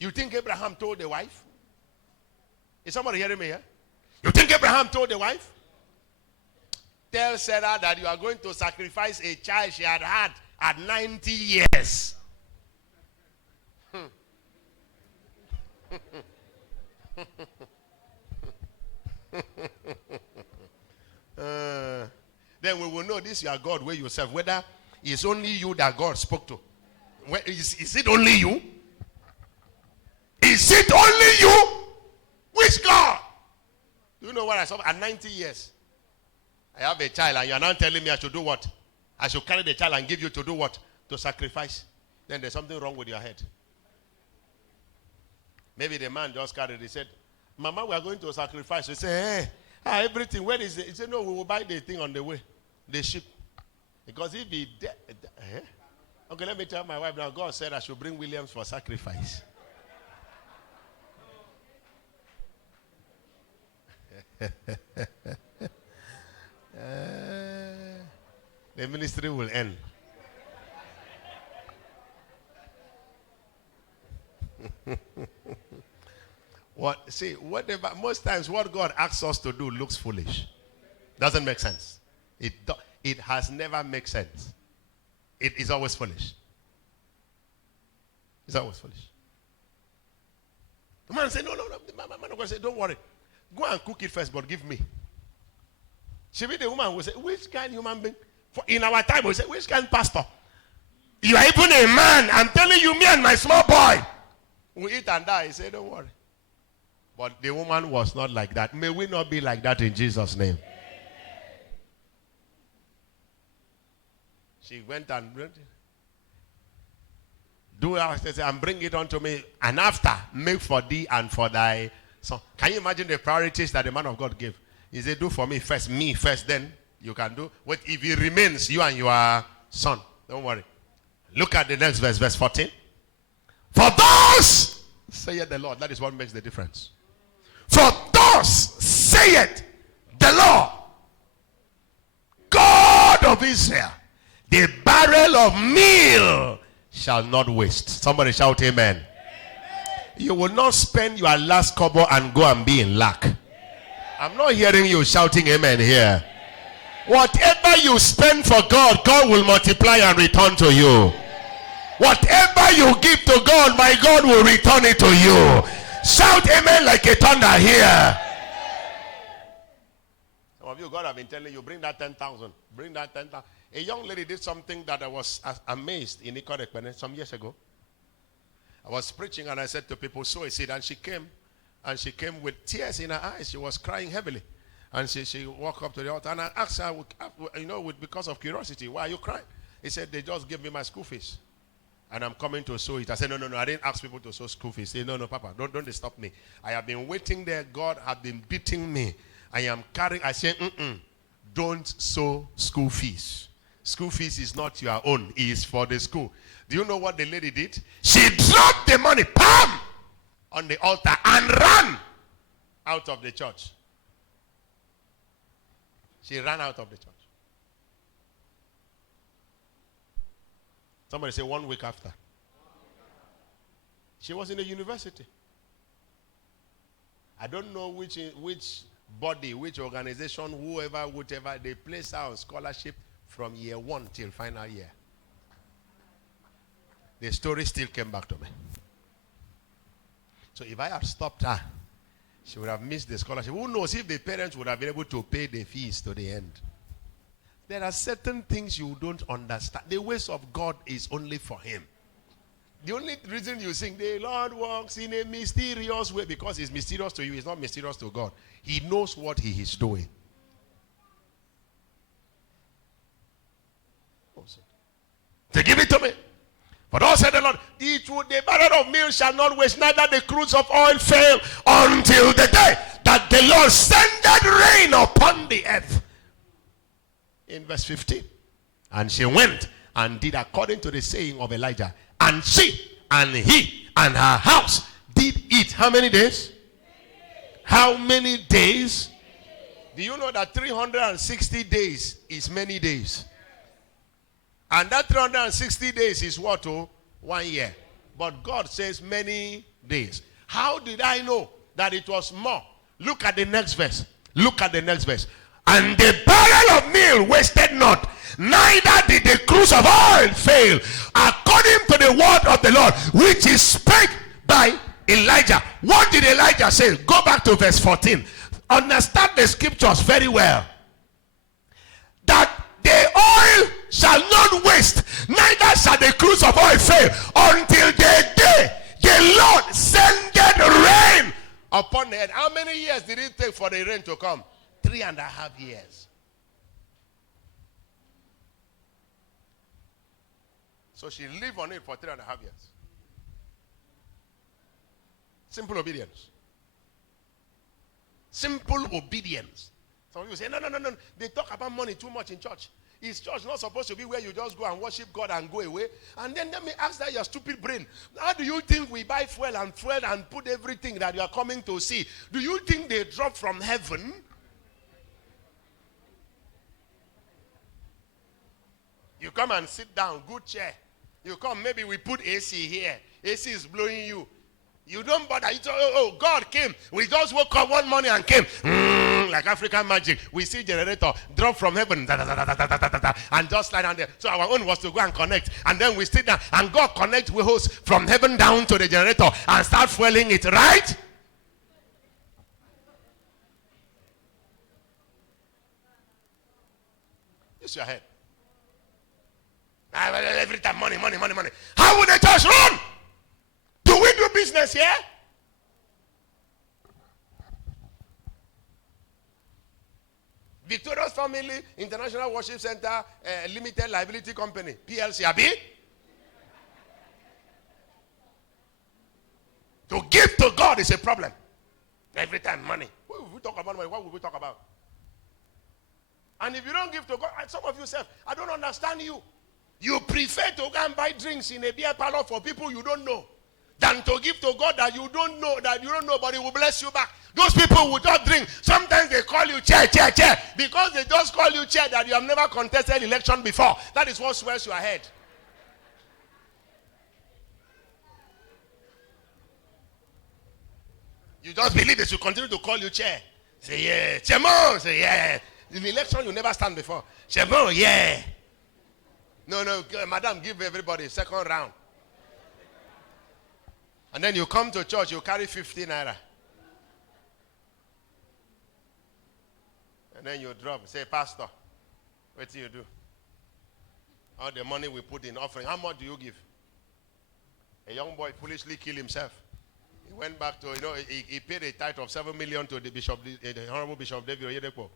You think Abraham told the wife? Is somebody hearing me here? You think Abraham told the wife? Tell Sarah that you are going to sacrifice a child she had at 90 years. Then we will know this your God where you serve. Whether it's only you that God spoke to. Is it only you? Is it only you? Which God? Do you know what I saw? At 90 years. I have a child and you are now telling me I should do what? I should carry the child and give you to do what? To sacrifice. Then there's something wrong with your head. Maybe the man just carried it. He said, Mama, we are going to sacrifice. He said, hey, everything, where is it? He said, no, we will buy the thing on the way. The sheep. Because if he dead. Okay, let me tell my wife now. God said I should bring Williams for sacrifice. The ministry will end. Whatever, most times what God asks us to do looks foolish. Doesn't make sense. It has never made sense. It is always foolish. It's always foolish. The man said, no. The man of God said, don't worry. Go and cook it first, but give me. She be the woman who say, which kind of human being? In our time, we say, which kind of pastor? You are even a man. I'm telling you, me and my small boy. We eat and die. He said, don't worry. But the woman was not like that. May we not be like that in Jesus' name. She went and do it and bring it unto me. And after, make for thee and for thy son. Can you imagine the priorities that the man of God gave? He said, do for me first, then you can do. What if he remains, you and your Son, don't worry. Look at the next verse, verse 14. For thus saith the Lord. That is what makes the difference. For thus saith the Lord, God of Israel, the barrel of meal shall not waste. Somebody shout amen. Amen. You will not spend your last kobo and go and be in lack. Amen. I'm not hearing you shouting amen here. Amen. Whatever you spend for God, God will multiply and return to you. Whatever you give to God, my God will return it to you. Shout amen like a thunder here. Some of you, God have been telling you, bring that 10,000. Bring that 10,000. A young lady did something that I was amazed in Ikorek some years ago. I was preaching and I said to people, sow a seed. And she came with tears in her eyes. She was crying heavily. And she walked up to the altar and I asked her, because of curiosity, why are you crying? He said, they just gave me my school fees. And I'm coming to sow it. I said, no, I didn't ask people to sow school fees. He said, no, Papa, don't stop me. I have been waiting there. God has been beating me. I am carrying. I said, don't sow school fees. School fees is not your own. It is for the school. Do you know what the lady did? She dropped the money, pam, on the altar and ran out of the church. She ran out of the church. Somebody say 1 week after. She was in a university. I don't know which body, which organization, whatever, they place her on scholarship from year 1 till final year. The story still came back to me. So if I had stopped her, she would have missed the scholarship. Who knows if the parents would have been able to pay the fees to the end. There are certain things you don't understand. The ways of God is only for him. The only reason you sing, the Lord walks in a mysterious way, because it's mysterious to you, it's not mysterious to God. He knows what he is doing. To give it to me. But also said the Lord, the barrel of meal shall not waste, neither the cruse of oil fail, until the day that the Lord sendeth rain upon the earth. In verse 15. And she went and did according to the saying of Elijah. And she and he and her house did eat. How many days? How many days? Do you know that 360 days is many days? And that 360 days is what? 1 year. But God says many days. How did I know that it was more? Look at the next verse. Look at the next verse. And the barrel of meal wasted not, neither did the cruse of oil fail, according to the word of the Lord, which is spake by Elijah. What did Elijah say? Go back to verse 14. Understand the scriptures very well. That the oil shall not waste, neither shall the cruse of oil fail, until the day the Lord sendeth rain upon the earth. How many years did it take for the rain to come? 3.5 years. So she lived on it for 3.5 years. Simple obedience. Simple obedience. Some of you say, no. They talk about money too much in church. Is church not supposed to be where you just go and worship God and go away? And then let me ask that your stupid brain. How do you think we buy fuel and put everything that you are coming to see? Do you think they drop from heaven? You come and sit down, good chair. You come, maybe we put AC here. AC is blowing you. You don't bother. You say, oh, God came. We just woke up one morning and came. Like African magic. We see generator drop from heaven. And just slide down there. So our own was to go and connect. And then we sit down. And God connect with hose from heaven down to the generator and start fueling it, right? Use your head. Every time money. How would the church run? Do we do business here? Victorious Family International Worship Center Limited Liability Company, PLC, Abi? To give to God is a problem. Every time money. What will we talk about money? What will we talk about? And if you don't give to God, some of you say, I don't understand you. You prefer to go and buy drinks in a beer parlor for people you don't know than to give to God that you don't know, but He will bless you back. Those people will just drink. Sometimes they call you chair. Because they just call you chair that you have never contested election before. That is what swears your head. You just believe they should continue to call you chair. Say yeah. Chemon, say yeah. In the election you never stand before. Chemon, yeah. No, madam, give everybody a second round. And then you come to church, you carry 50 naira. And then you drop, say, Pastor, what do you do? All the money we put in offering, how much do you give? A young boy foolishly killed himself. He went back to, he paid a tithe of 7 million to the bishop, the Honorable Bishop David Oyedepo.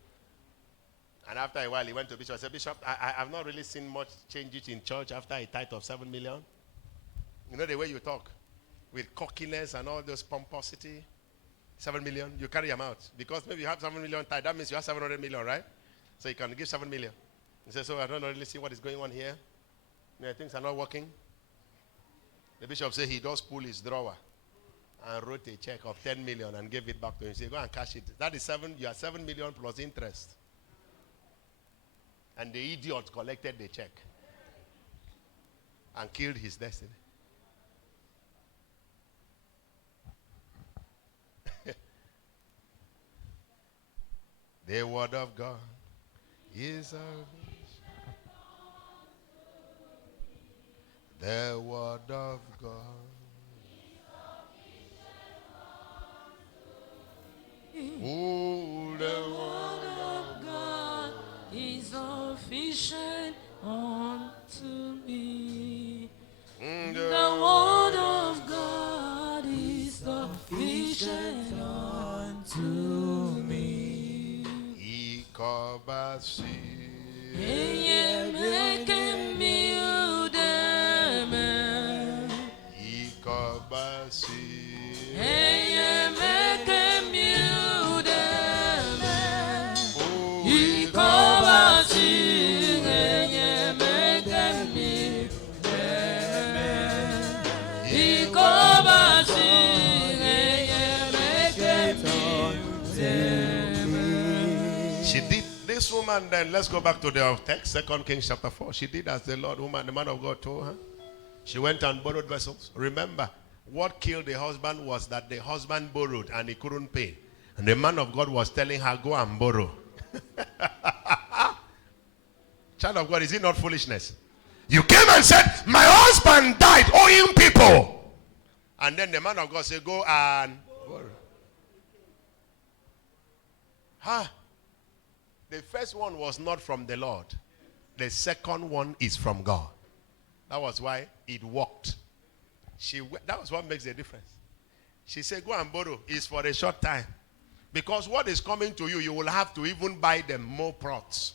And after a while, he went to Bishop and said, Bishop, I have not really seen much changes in church after a tithe of 7 million. You know the way you talk, with cockiness and all those pomposity. 7 million, you carry them out. Because maybe you have 7 million tithe, that means you have 700 million, right? So you can give 7 million. He says, so I don't really see what is going on here. Things are not working. The bishop said he does pull his drawer and wrote a check of 10 million and gave it back to him. He said, go and cash it. That is 7, you are 7 million plus interest. And the idiot collected the check and killed his destiny. The word of God is the word of God. Oh, the word of God is sufficient unto me. The word of God is sufficient unto me. Ikobasi. Eye meke miudeme. Ikobasi. Eye meke miudeme. Ikobasi. Eye meke miudeme. Ikobasi. Eye meke miudeme. She did. This woman then, let's go back to the text, 2 Kings chapter 4. She did as the the man of God told her. She went and borrowed vessels. Remember, what killed the husband was that the husband borrowed and he couldn't pay. And the man of God was telling her, go and borrow. Child of God, is it not foolishness? You came and said, my husband died owing people. And then the man of God said, go and borrow. The first one was not from the Lord. The second one is from God. That was why it worked. That was what makes the difference. She said, go and borrow. It's for a short time. Because what is coming to you, you will have to even buy them more pots.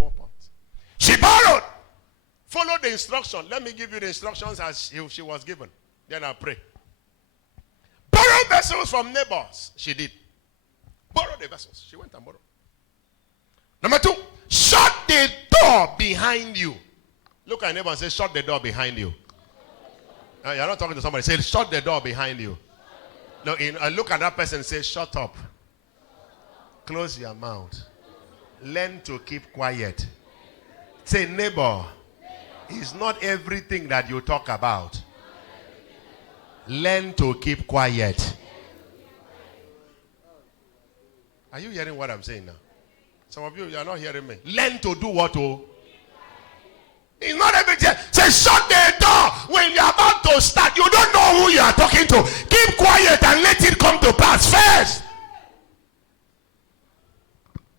More pots. She borrowed. Follow the instruction. Let me give you the instructions as she was given. Then I'll pray. Borrow vessels from neighbors. She did. Borrow the vessels. She went and borrowed. Number 2, shut the door behind you. Look at your neighbor and say, shut the door behind you. You're not talking to somebody. Say, shut the door behind you. No, look at that person and say, shut up. Close your mouth. Learn to keep quiet. Say, neighbor, it's not everything that you talk about. Learn to keep quiet. Are you hearing what I'm saying now? Some of you are not hearing me. Learn to do what? It's not everything. Say, shut the door when you're about to start. You don't know who you are talking to. Keep quiet and let it come to pass first.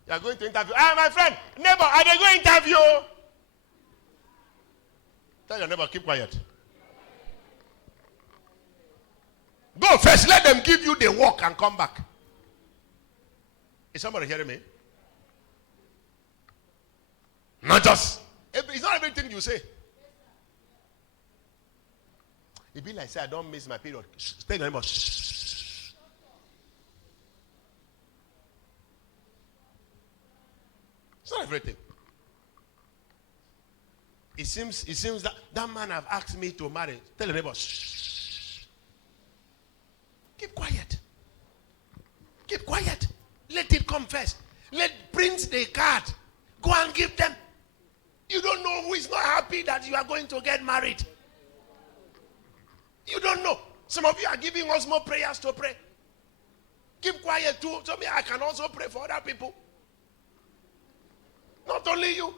You are going to interview. My friend, neighbor, are they going to interview? Tell your neighbor, keep quiet. Go first. Let them give you the work and come back. Is somebody hearing me? Not just. It's not everything you say. It be like, say, I don't miss my period. Stay your neighbor. It's not everything. It seems that man have asked me to marry. Tell the neighbor, shh. Keep quiet. Keep quiet. Let it come first. Let print the card. Go and give them. You don't know who is not happy that you are going to get married. You don't know. Some of you are giving us more prayers to pray. Keep quiet too. So me, I can also pray for other people. Not only you.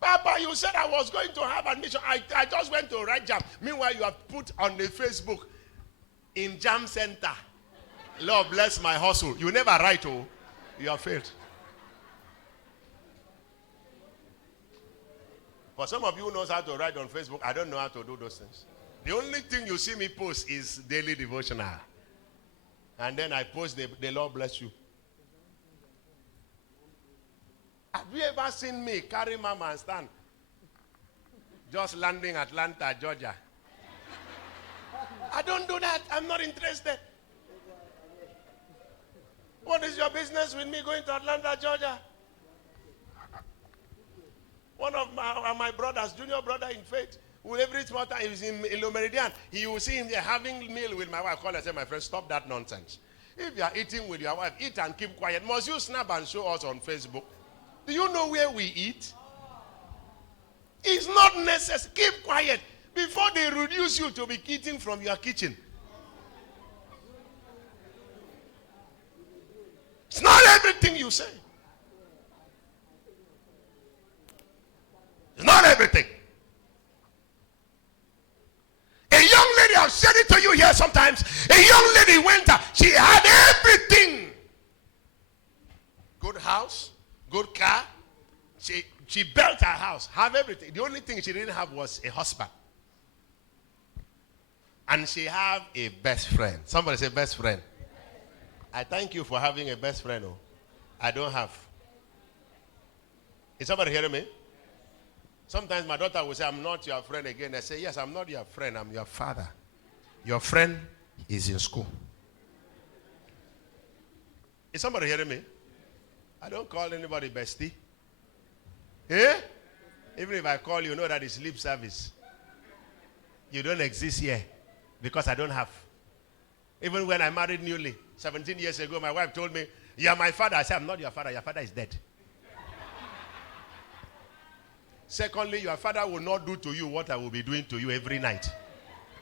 Papa, you said I was going to have admission. I just went to write jam. Meanwhile, you have put on the Facebook in jam center. Lord bless my hustle. You never write, oh. You have failed. For some of you who knows how to write on Facebook, I don't know how to do those things. The only thing you see me post is daily devotional. And then I post the Lord bless you. Have you ever seen me carry mama and stand? Just landing Atlanta, Georgia. I don't do that. I'm not interested. What is your business with me going to Atlanta, Georgia? One of my brothers, junior brother in faith, who every small time he was in Meridian, he will see him there having meal with my wife. Call and say, my friend, stop that nonsense. If you are eating with your wife, eat and keep quiet. Must you snap and show us on Facebook? Do you know where we eat? It's not necessary. Keep quiet before they reduce you to be eating from your kitchen. It's not everything you say. It's not everything. A young lady, I've said it to you here sometimes. A young lady went out. She had everything. Good house, good car. She built her house, have everything. The only thing she didn't have was a husband. And she have a best friend. Somebody say best friend. I thank you for having a best friend. Oh, I don't have. Is somebody hearing me? Sometimes my daughter will say, I'm not your friend again. I say, yes, I'm not your friend. I'm your father. Your friend is in school. Is somebody hearing me? I don't call anybody bestie. Eh? Even if I call you, know that it's lip service. You don't exist here because I don't have. Even when I married newly, 17 years ago, my wife told me, you are my father. I said, I'm not your father. Your father is dead. Secondly, your father will not do to you what I will be doing to you every night.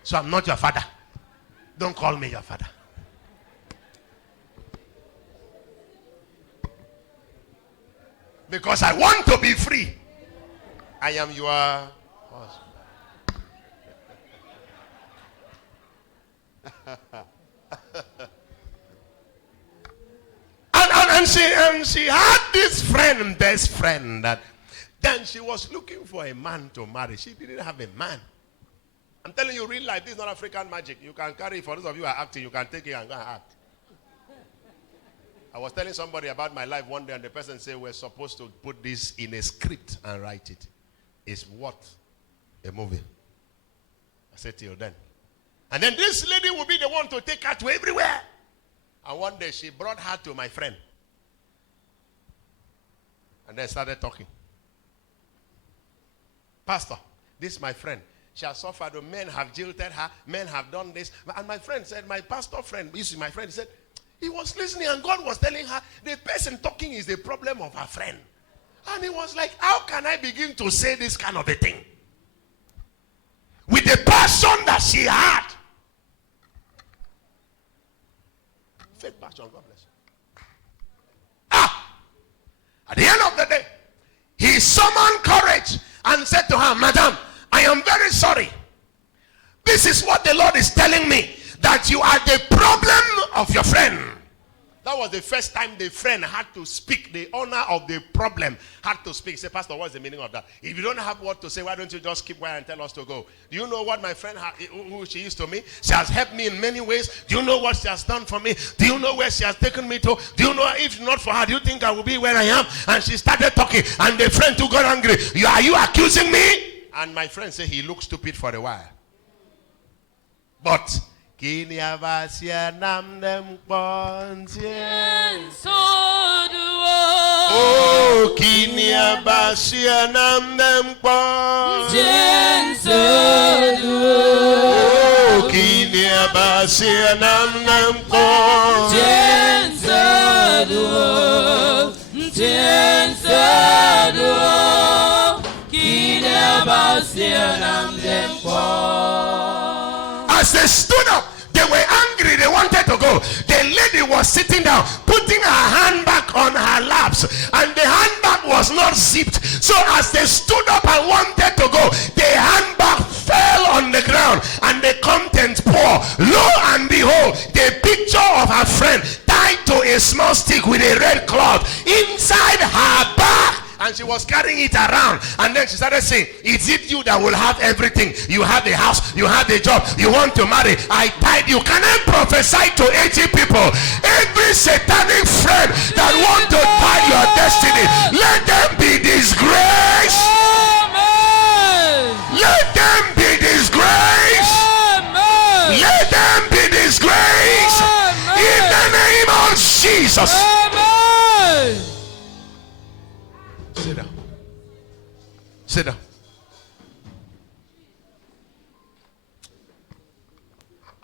So I'm not your father. Don't call me your father. Because I want to be free. I am your husband. and she had this friend, best friend, that then she was looking for a man to marry. She didn't have a man. I'm telling you, real life, this is not African magic. You can carry, for those of you who are acting, you can take it and go and act. I was telling somebody about my life one day, and the person said, we're supposed to put this in a script and write it. It's what? A movie. I said, till then. And then this lady will be the one to take her to everywhere. And one day she brought her to my friend. And they started talking. Pastor, this is my friend. She has suffered. Men have jilted her. Men have done this. And my friend said, my pastor friend, this is my friend, he said, he was listening and God was telling her, the person talking is the problem of her friend. And he was like, how can I begin to say this kind of a thing? With the passion that she had. Faith passion, God bless you. At the end of the day, he summoned courage and said to her, Madam, I am very sorry. This is what the Lord is telling me, that you are the problem of your friend. That was the first time the friend had to speak. The owner of the problem had to speak. Say, Pastor, what's the meaning of that? If you don't have what to say, why don't you just keep quiet and tell us to go? Do you know what my friend, who she is to me? She has helped me in many ways. Do you know what she has done for me? Do you know where she has taken me to? Do you know, if not for her, do you think I will be where I am? And she started talking, and the friend too got angry. Are you accusing me? And my friend said he looked stupid for a while. But Kini avasia nam dem pontie. So do I. Oh, kinia basia namdempo. Oh, kinia basia namdempo. As they stood up, they were angry, they wanted to go. The lady was sitting down, putting her handbag on her laps, and the handbag was not zipped. So as they stood up and wanted to go, the handbag fell on the ground and the contents pour. Lo and behold, the picture of her friend tied to a small stick with a red cloth inside her bag. And she was carrying it around, and then she started saying, is it you that will have everything? You have the house, you have the job, you want to marry. I tied you. Can I prophesy to 80 people? Every satanic friend that want to tie your destiny, let them be disgraced. Let them be disgraced. Let them be disgraced. In the name of Jesus. Sit down. Sit down.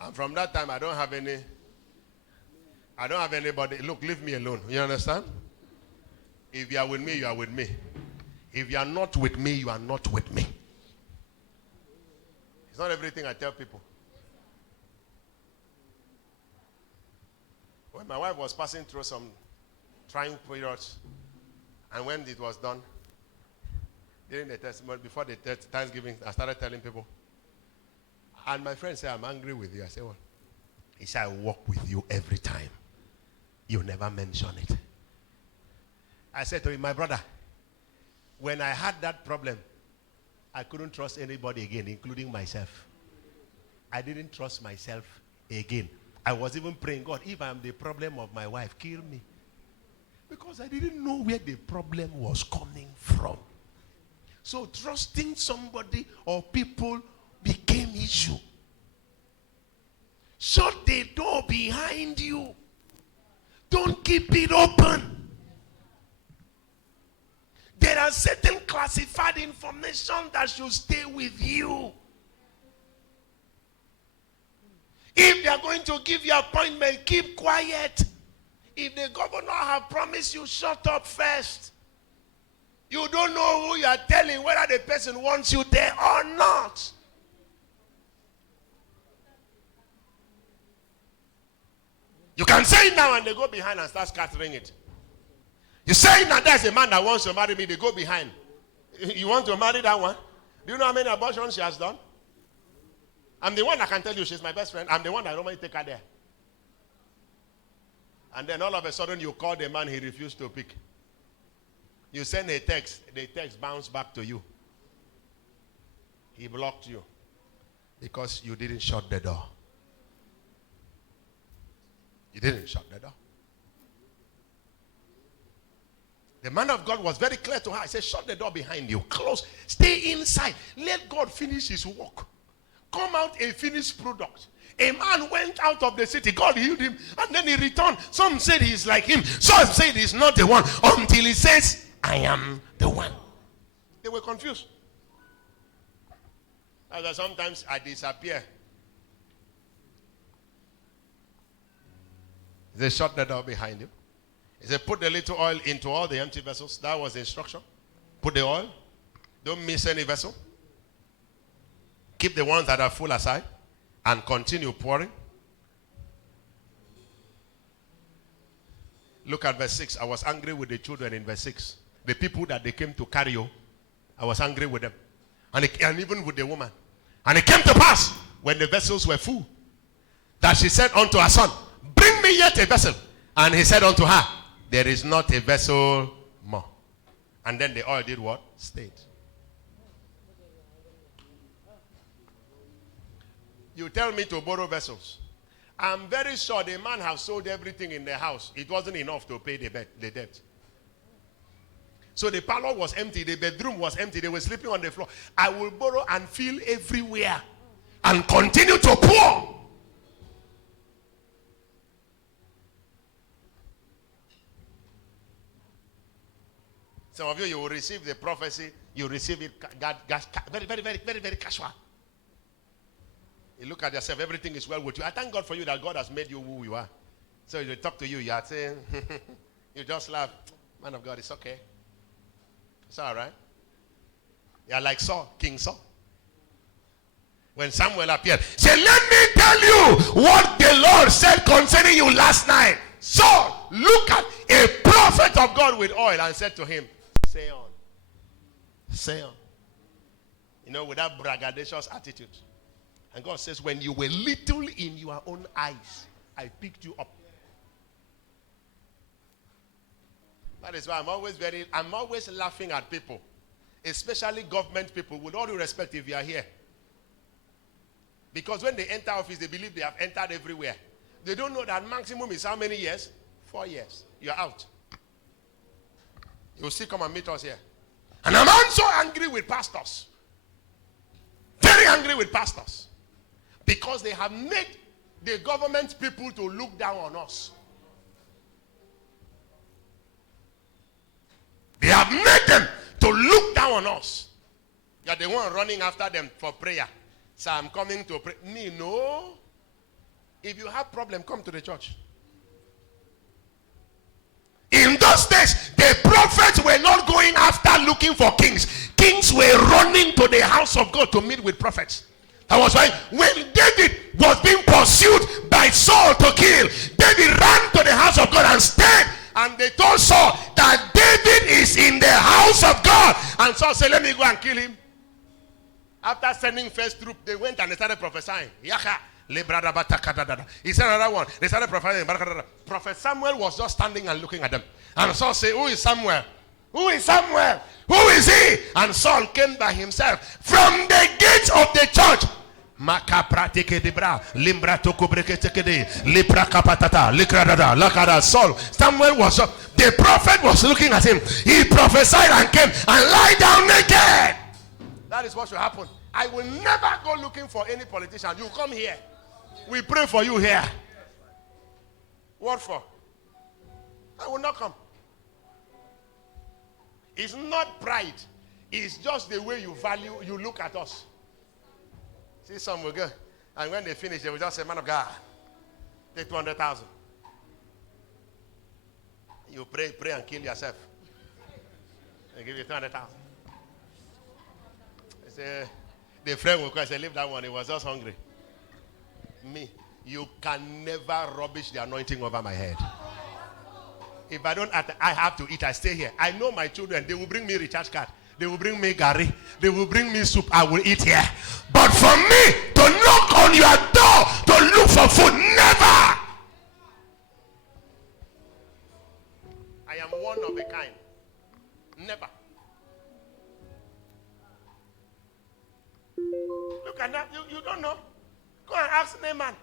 And from that time, I don't have anybody. Look, leave me alone. You understand? If you are with me, you are with me. If you are not with me, you are not with me. It's not everything I tell people. When my wife was passing through some trying periods, and when it was done, during the testimony, before the Thanksgiving, I started telling people. And my friend said, I'm angry with you. I said, well, he said, I walk with you every time. You never mention it. I said to him, my brother, when I had that problem, I couldn't trust anybody again, including myself. I didn't trust myself again. I was even praying, God, if I'm the problem of my wife, kill me. Because I didn't know where the problem was coming from. So trusting somebody or people became issue. Shut the door behind you. Don't keep it open. There are certain classified information that should stay with you. If they are going to give you appointment, keep quiet. If the governor have promised you, shut up first. You don't know who you are telling, whether the person wants you there or not. You can say it now and they go behind and start scattering it. You say it now, there's a man that wants to marry me, they go behind. You want to marry that one? Do you know how many abortions she has done? I'm the one that can tell you she's my best friend. I'm the one that normally take her there. And then all of a sudden you call the man, he refused to pick. You send a text, the text bounced back to you. He blocked you because you didn't shut the door. You didn't shut the door. The man of God was very clear to her. He said, shut the door behind you. Close. Stay inside. Let God finish his work. Come out a finished product. A man went out of the city. God healed him. And then he returned. Some said he's like him. Some said he's not the one. Until he says, I am the one. They were confused. As sometimes I disappear. They shut the door behind you. He said, put the little oil into all the empty vessels. That was the instruction. Put the oil. Don't miss any vessel. Keep the ones that are full aside. And continue pouring. Look at verse 6. I was angry with the children in verse 6. The people that they came to carry you, I was angry with them. And even with the woman. And it came to pass, when the vessels were full, that she said unto her son, bring me yet a vessel. And he said unto her, there is not a vessel more. And then the oil did what? Stayed. You tell me to borrow vessels. I'm very sure the man has sold everything in the house. It wasn't enough to pay the debt. So the parlor was empty. The bedroom was empty. They were sleeping on the floor. I will borrow and fill everywhere. And continue to pour. Some of you, you will receive the prophecy, you receive it very, very, very, very, very casual. You look at yourself, everything is well with you. I thank God for you that God has made you who you are. So if they talk to you, you are saying, you just laugh. Man of God, it's okay. It's all right. You are like Saul, King Saul. When Samuel appeared, say, let me tell you what the Lord said concerning you last night. Saul, look at a prophet of God with oil and said to him, say on. Say on. You know, with that braggadocious attitude. And God says, when you were little in your own eyes, I picked you up. That is why I'm always laughing at people, especially government people, with all due respect if you are here. Because when they enter office, they believe they have entered everywhere. They don't know that maximum is how many years? 4 years. You're out. You'll still come and meet us here. And I'm also angry with pastors. Very angry with pastors. Because they have made the government people to look down on us. They have made them to look down on us. You're the one running after them for prayer. So I'm coming to pray. Me, no. If you have problem, come to the church. In those days, the prophets were not going after looking for kings. Kings were running to the house of God to meet with prophets. That was why when David was being pursued by Saul to kill, David ran to the house of God and stayed. And they told Saul that David is in the house of God. And Saul said, let me go and kill him. After sending first troop, they went and they started prophesying. He said another one. They started prophesying. Prophet Samuel was just standing and looking at them. And Saul said, who is Samuel? Who is Samuel? Who is he? And Saul came by himself from the gates of the church. Saul, Samuel was the prophet was looking at him. He prophesied and came and lied down naked. That is what should happen. I will never go looking for any politician. You come here. We pray for you here. What for? I will not come. It's not pride. It's just the way you value, you look at us. See, some will go. And when they finish, they will just say, man of God, take 200,000. You pray and kill yourself. They give you 200,000. Say, the friend will come and say, leave that one. He was just hungry. Me, you can never rubbish the anointing over my head. If I don't, I have to eat. I stay here. I know my children. They will bring me recharge card. They will bring me gari. They will bring me soup. I will eat here. But for me to knock on your door to look for food, never. I am one of a kind. Never. Look at that. You don't know. Go and ask Naaman.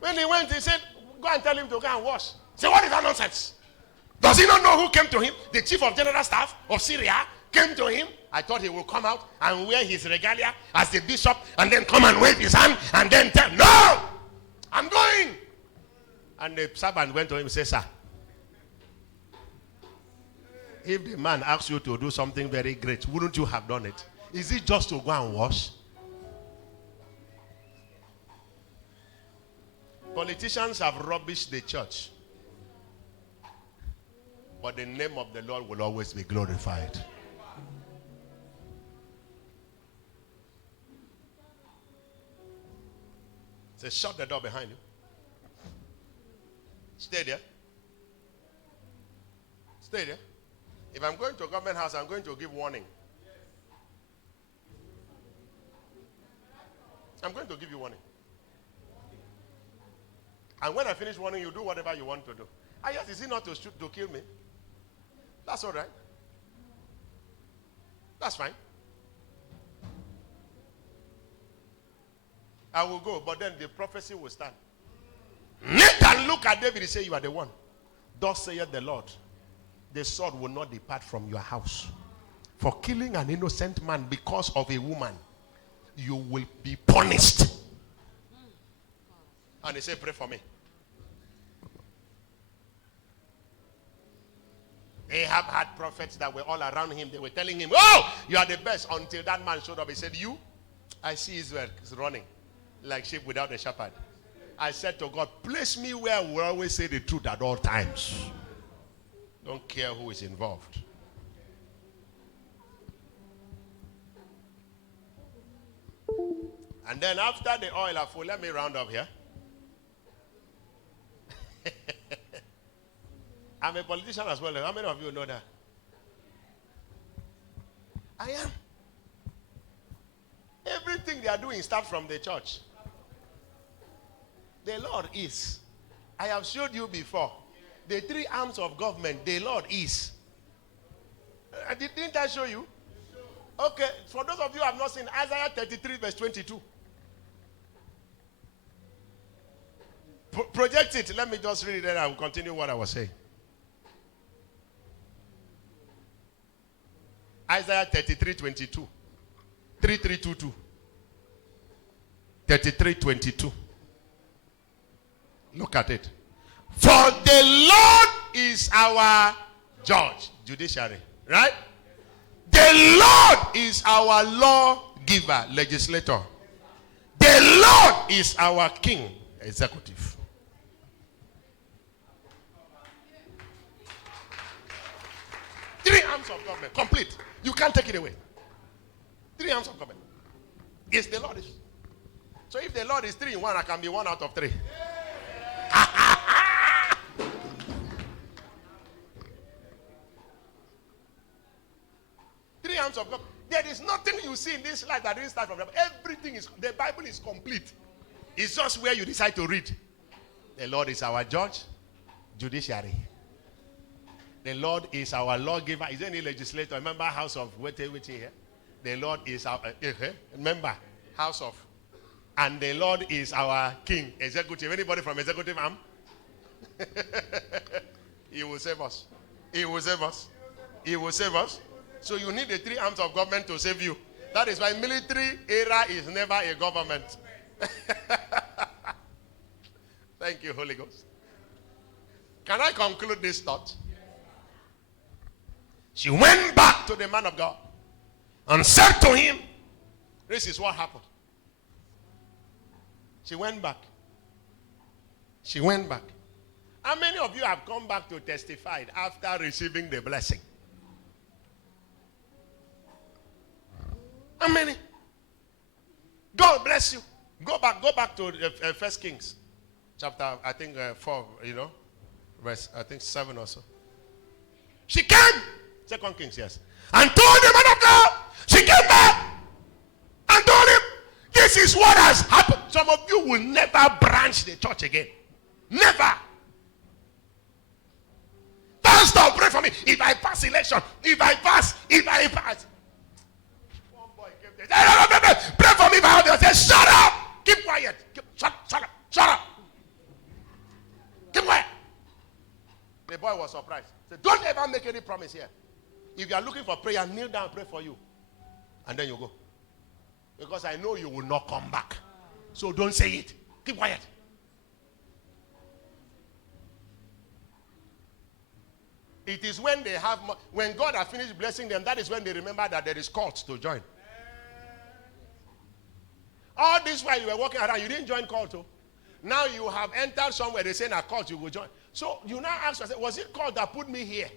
When he went, he said, go and tell him to go and wash. Say, what is that nonsense? Does he not know who came to him? The chief of general staff of Syria came to him. I thought he would come out and wear his regalia as the bishop and then come and wave his hand and then tell, no, I'm going. And the servant went to him and said, sir, if the man asks you to do something very great, wouldn't you have done it? Is it just to go and wash? Politicians have rubbished the church. But the name of the Lord will always be glorified. Say, shut the door behind you. Stay there. Stay there. If I'm going to a government house, I'm going to give warning. I'm going to give you warning. And when I finish warning, you do whatever you want to do. Yes, is it not to shoot, to kill me? That's all right. That's fine. I will go, but then the prophecy will stand. Nathan look at David and say, you are the one. Thus saith the Lord, the sword will not depart from your house. For killing an innocent man because of a woman, you will be punished. And he said, pray for me. Ahab had prophets that were all around him. They were telling him, oh, you are the best. Until that man showed up. He said, you, I see Israel is running like sheep without a shepherd. I said to God, place me where we always say the truth at all times. Don't care who is involved. And then after the oil are full, let me round up here. I'm a politician as well. How many of you know that? I am. Everything they are doing starts from the church. The Lord is. I have showed you before. The three arms of government, the Lord is. Didn't I show you? Okay, for those of you who have not seen Isaiah 33 verse 22. Project it. Let me just read it and I will continue what I was saying. Isaiah 33, 22. 3322. 33, 22. Look at it. For the Lord is our judge, judiciary, right? The Lord is our lawgiver, legislator. The Lord is our king, executive. Three arms of government, complete. You can't take it away. Three arms of government. Yes, the Lord is. So if the Lord is 3 in 1, I can be 1 out of 3. Three arms of God. There is nothing you see in this life that didn't start from the Bible. Everything is, the Bible is complete. It's just where you decide to read. The Lord is our judge, judiciary. The Lord is our lawgiver. Is there any legislator? Remember House of waiting here? The Lord is our remember House of, and the Lord is our king, executive. Anybody from executive arm? He will save us. He will save us. He will save us. So you need the three arms of government to save you. That is why military era is never a government. Thank you, Holy Ghost. Can I conclude this thought? She went back to the man of God and said to him, this is what happened. She went back. She went back. How many of you have come back to testify after receiving the blessing? How many? God bless you. Go back to First Kings, chapter 4. Verse 7 or so. She came. Second Kings, yes. And told the man of God. She came back and told him, this is what has happened. Some of you will never branch the church again. Never. Pastor, pray for me. If I pass election, if I pass. One boy came there. Pray for me. I said, shut up. Keep quiet. Shut up. Keep quiet. The boy was surprised. He said, don't ever make any promise here. If you are looking for prayer, kneel down and pray for you. And then you go. Because I know you will not come back. So don't say it. Keep quiet. It is when they have, when God has finished blessing them, that is when they remember that there is cults to join. All this while you were walking around, you didn't join cult. Now you have entered somewhere, they say in a cult, you will join. So you now ask yourself, was it God that put me here?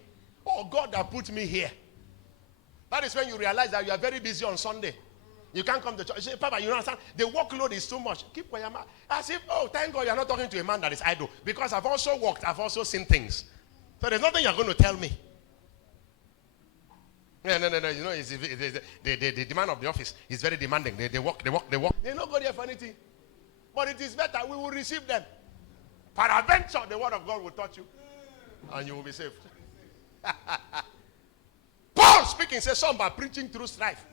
Or God that put me here? That is when you realize that you are very busy on Sunday. You can't come to church. You say, Papa, you don't understand? The workload is too much. Keep quiet, man. As if, oh, thank God you're not talking to a man that is idle. Because I've also worked, I've also seen things. So there's nothing you're going to tell me. No. You know, the demand of the office is very demanding. They work. They're not going there for anything. But it is better. We will receive them. Peradventure, the word of God will touch you. And you will be saved. Paul speaking says some are preaching through strife.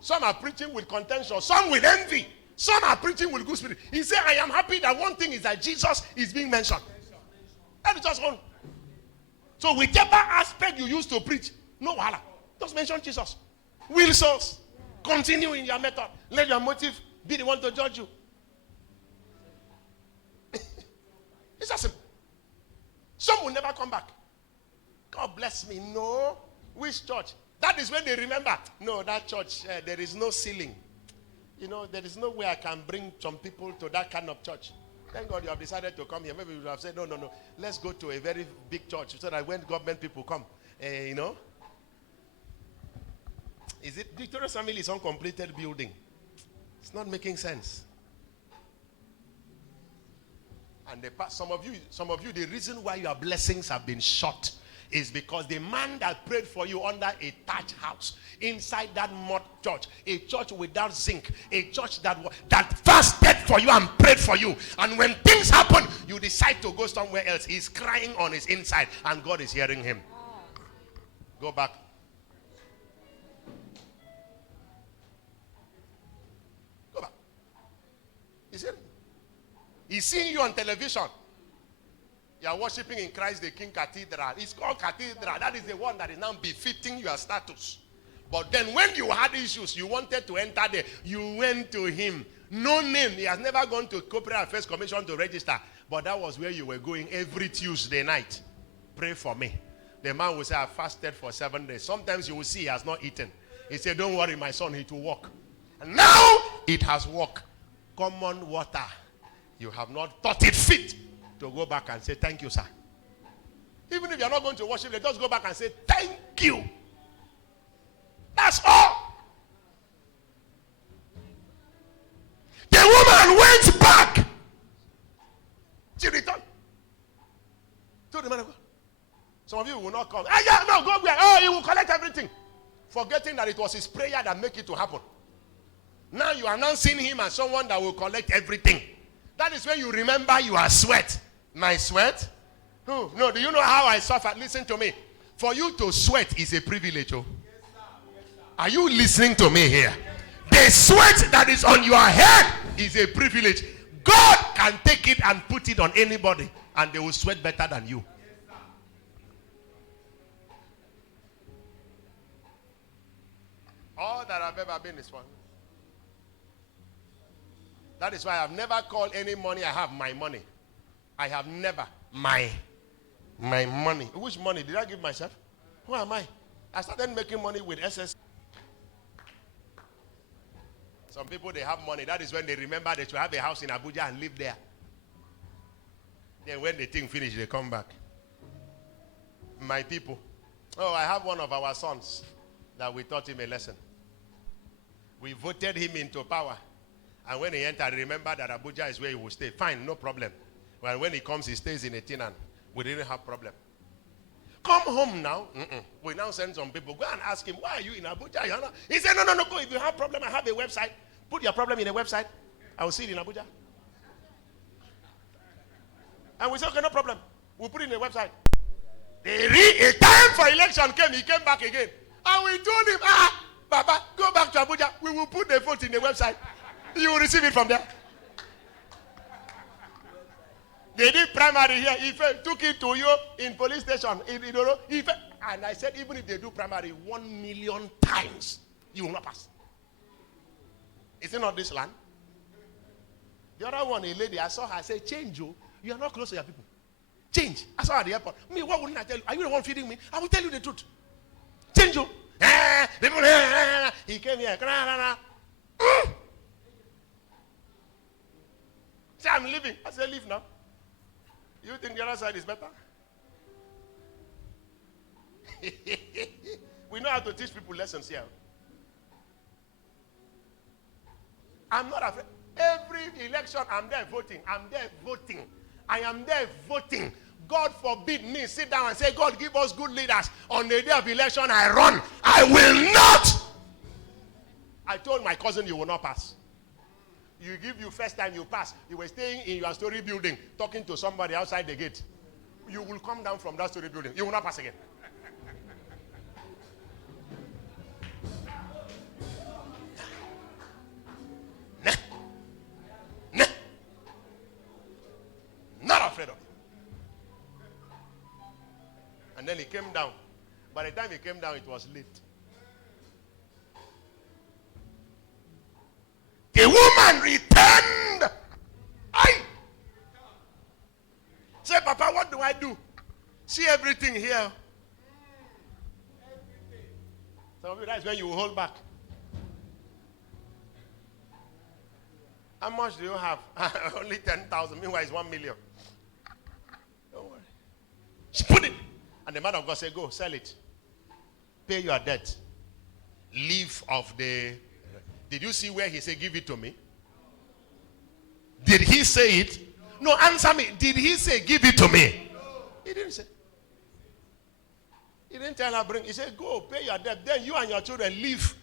Some are preaching with contention. Some with envy. Some are preaching with good spirit. He said, I am happy that one thing is that Jesus is being mentioned. That is just one. So whichever aspect you use to preach, no wahala. Just mention Jesus. Will souls. Continue in your method. Let your motive be the one to judge you. It's just simple. Some will never come back. God bless me. No. Which church? That is when they remember. No, that church, there is no ceiling. You know, there is no way I can bring some people to that kind of church. Thank God you have decided to come here. Maybe you would have said, no. Let's go to a very big church so that when government people come, you know. Is it Victoria's family is uncompleted building? It's not making sense. And some of you, the reason why your blessings have been short is because the man that prayed for you under a thatch house, inside that mud church, a church without zinc, a church that fasted for you and prayed for you, and when things happen, you decide to go somewhere else. He's crying on his inside, and God is hearing him. Go back. Go back. He's seeing you on television. You are worshiping in Christ the King Cathedral. It's called Cathedral. That is the one that is now befitting your status. But then when you had issues, you wanted to enter there, you went to him. No name. He has never gone to Corporate Affairs Commission to register. But that was where you were going every Tuesday night. Pray for me. The man will say, I fasted for 7 days. Sometimes you will see he has not eaten. He said, don't worry, my son, it will work. And now it has worked. Common water. You have not thought it fit to go back and say, thank you, sir. Even if you're not going to worship, just go back and say, thank you. That's all. The woman went back. She returned. Told the man of God. Some of you will not come. No, go there. Oh, he will collect everything. Forgetting that it was his prayer that made it to happen. Now you are now seeing him as someone that will collect everything. That is when you remember your sweat. My sweat? No, do you know how I suffered? Listen to me. For you to sweat is a privilege. Oh. Are you listening to me here? The sweat that is on your head is a privilege. God can take it and put it on anybody, and they will sweat better than you. All that I've ever been is one. That is why I've never called any money I have my money. I have never my money. Which money did I give myself? Who am I? I started making money with SS. Some people, they have money. That is when they remember they should have a house in Abuja and live there. Then when the thing finishes, they come back. My people. Oh, I have one of our sons that we taught him a lesson. We voted him into power. And when he entered, remember that Abuja is where he will stay. Fine, no problem. Well, when he comes, he stays in a Tinan. We didn't have problem. Come home now. We now send some people. Go and ask him, why are you in Abuja? He said, no, go. If you have problem, I have a website. Put your problem in a website. I will see it in Abuja. And we said, okay, no problem. We'll put it in a website. A time for election came. He came back again. And we told him, Baba, go back to Abuja. We will put the vote in the website. You will receive it from there. They did primary here. If took it to you in police station, and I said, even if they do primary 1 million times, you will not pass. Is it not this land? The other one, a lady, I saw her, I said, change you. You are not close to your people. Change. I saw her at the airport. Me, what wouldn't I tell you? Are you the one feeding me? I will tell you the truth. Change you. He came here. Say, I'm leaving. I said, leave now. You think the other side is better? We know how to teach people lessons here. I'm not afraid. Every election, I'm there voting. I am there voting. God forbid me sit down and say, God, give us good leaders. On the day of election, I run. I will not. I told my cousin, you will not pass. You give you first time you pass. You were staying in your story building, talking to somebody outside the gate. You will come down from that story building. You will not pass again. Nah. Not afraid of it. And then he came down. By the time he came down, it was late. The woman returned. Say, Papa, what do I do? See everything here. Some of you, that's when you hold back. How much do you have? Only 10,000. Meanwhile, it's 1 million. Don't worry. Just put it. And the man of God said, go, sell it. Pay your debt. Leave of the... Did you see where he said, give it to me? Did he say it? No, answer me. Did he say, give it to me? He didn't say. He didn't tell her, bring. He said, go, pay your debt. Then you and your children live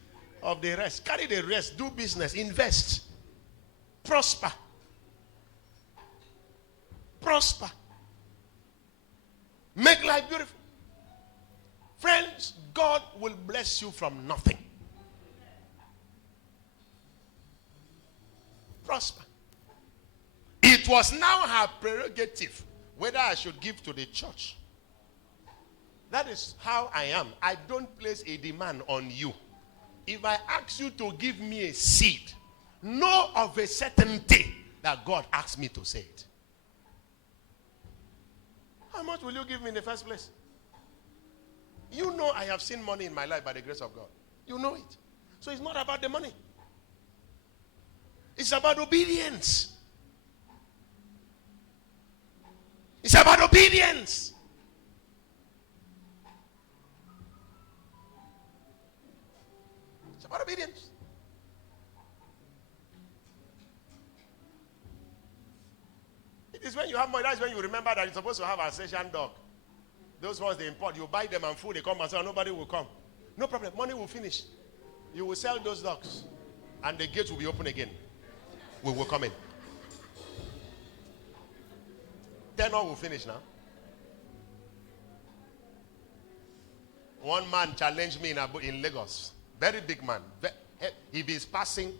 of the rest. Carry the rest. Do business. Invest. Prosper. Prosper. Make life beautiful. Friends, God will bless you from nothing. Prosper. It was now her prerogative whether I should give to the church. That is how I am. I don't place a demand on you. If I ask you to give me a seed, know of a certainty that God asked me to say it. How much will you give me in the first place? You know I have seen money in my life by the grace of God. You know it. So it's not about the money. It's about obedience. It's about obedience. It's about obedience. It is when you have money, that's when you remember that you're supposed to have a session dog. Those ones they import, you buy them and food, they come and say, nobody will come. No problem, money will finish. You will sell those dogs and the gates will be open again. We will come in. Tenor will finish now. One man challenged me in Lagos. Very big man. He is passing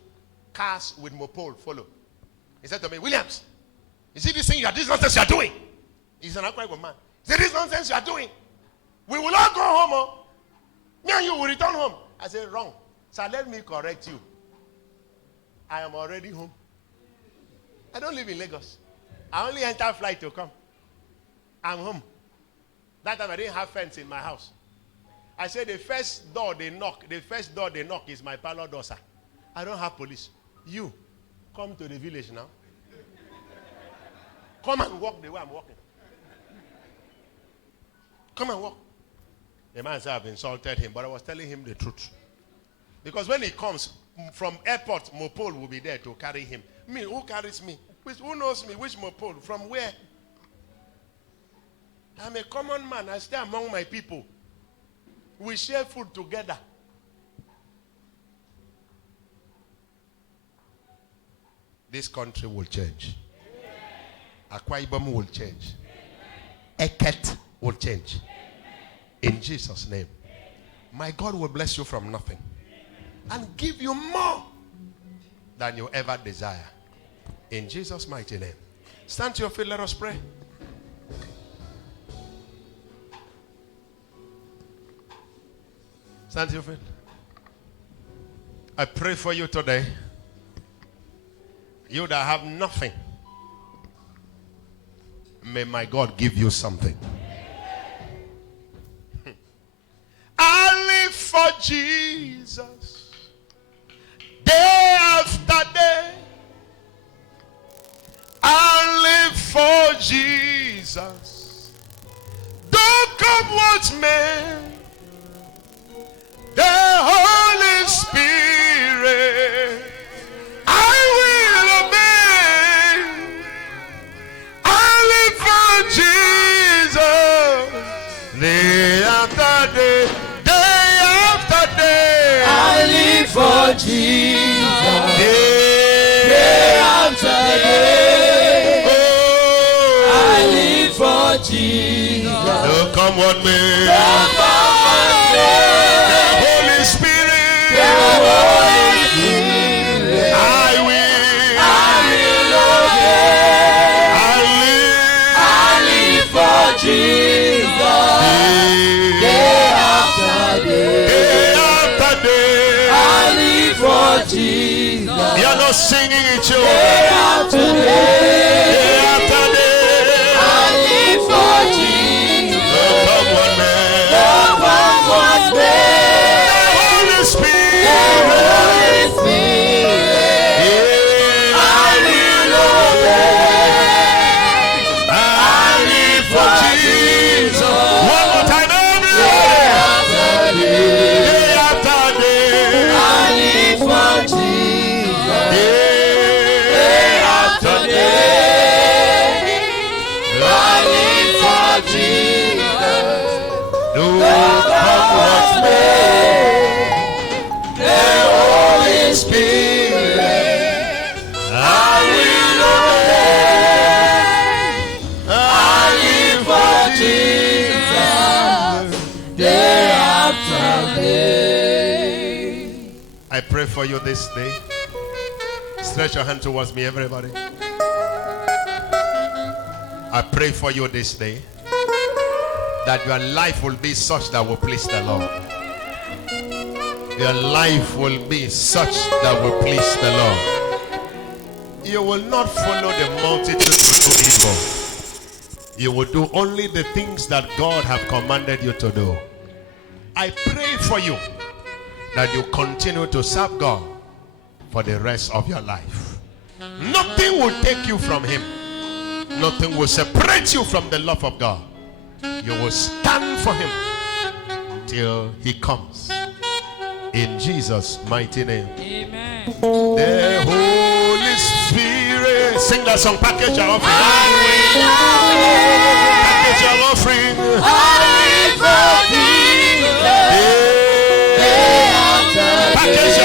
cars with mopole, follow. He said to me, Williams, you see this thing, this nonsense you are doing? He's an Akwa Ibom man. He said, this nonsense you are doing. We will all go home. Oh. Me and you will return home. I said, wrong. So let me correct you. I am already home. I don't live in Lagos. I only enter flight to come. I'm home. That time I didn't have fence in my house. I said the first door they knock is my parlor door, sir. I don't have police. You, come to the village now. Come and walk the way I'm walking. Come and walk. The man said I've insulted him, but I was telling him the truth. Because when he comes from airport, Mopole will be there to carry him. Me, who carries me? Who knows me? Which Mopole? From where? I'm a common man. I stay among my people. We share food together. This country will change. Akwa Ibom will change. Eket will change. In Jesus' name. My God will bless you from nothing. And give you more than you ever desire. In Jesus' mighty name. Stand to your feet. Let us pray. Stand to your feet. I pray for you today. You that have nothing. May my God give you something. I live for Jesus. Day after day. I live for Jesus. Don't come what may. The Holy Spirit, I will obey. I live for Jesus. Day after day, day after day. I live for Jesus. Day after day. Oh, I live for Jesus. don't come what may. Come on, man. Holy Spirit, Holy Spirit, I will obey. I live for Jesus. Day after day. Day after day. I live for Jesus. You are not singing it, you. Day after day. Day after day. I live for Jesus. Come on, man. Come on, man. I pray for you this day. Stretch your hand towards me, everybody. I pray for you this day that your life will be such that will please the Lord. Your life will be such that will please the Lord. You will not follow the multitude to do evil. You will do only the things that God have commanded you to do. I pray for you that you continue to serve God for the rest of your life. Nothing will take you from Him. Nothing will separate you from the love of God. You will stand for Him till He comes. In Jesus' mighty name. Amen. The Holy Spirit. Sing that song. Package your offering. Package your offering. Package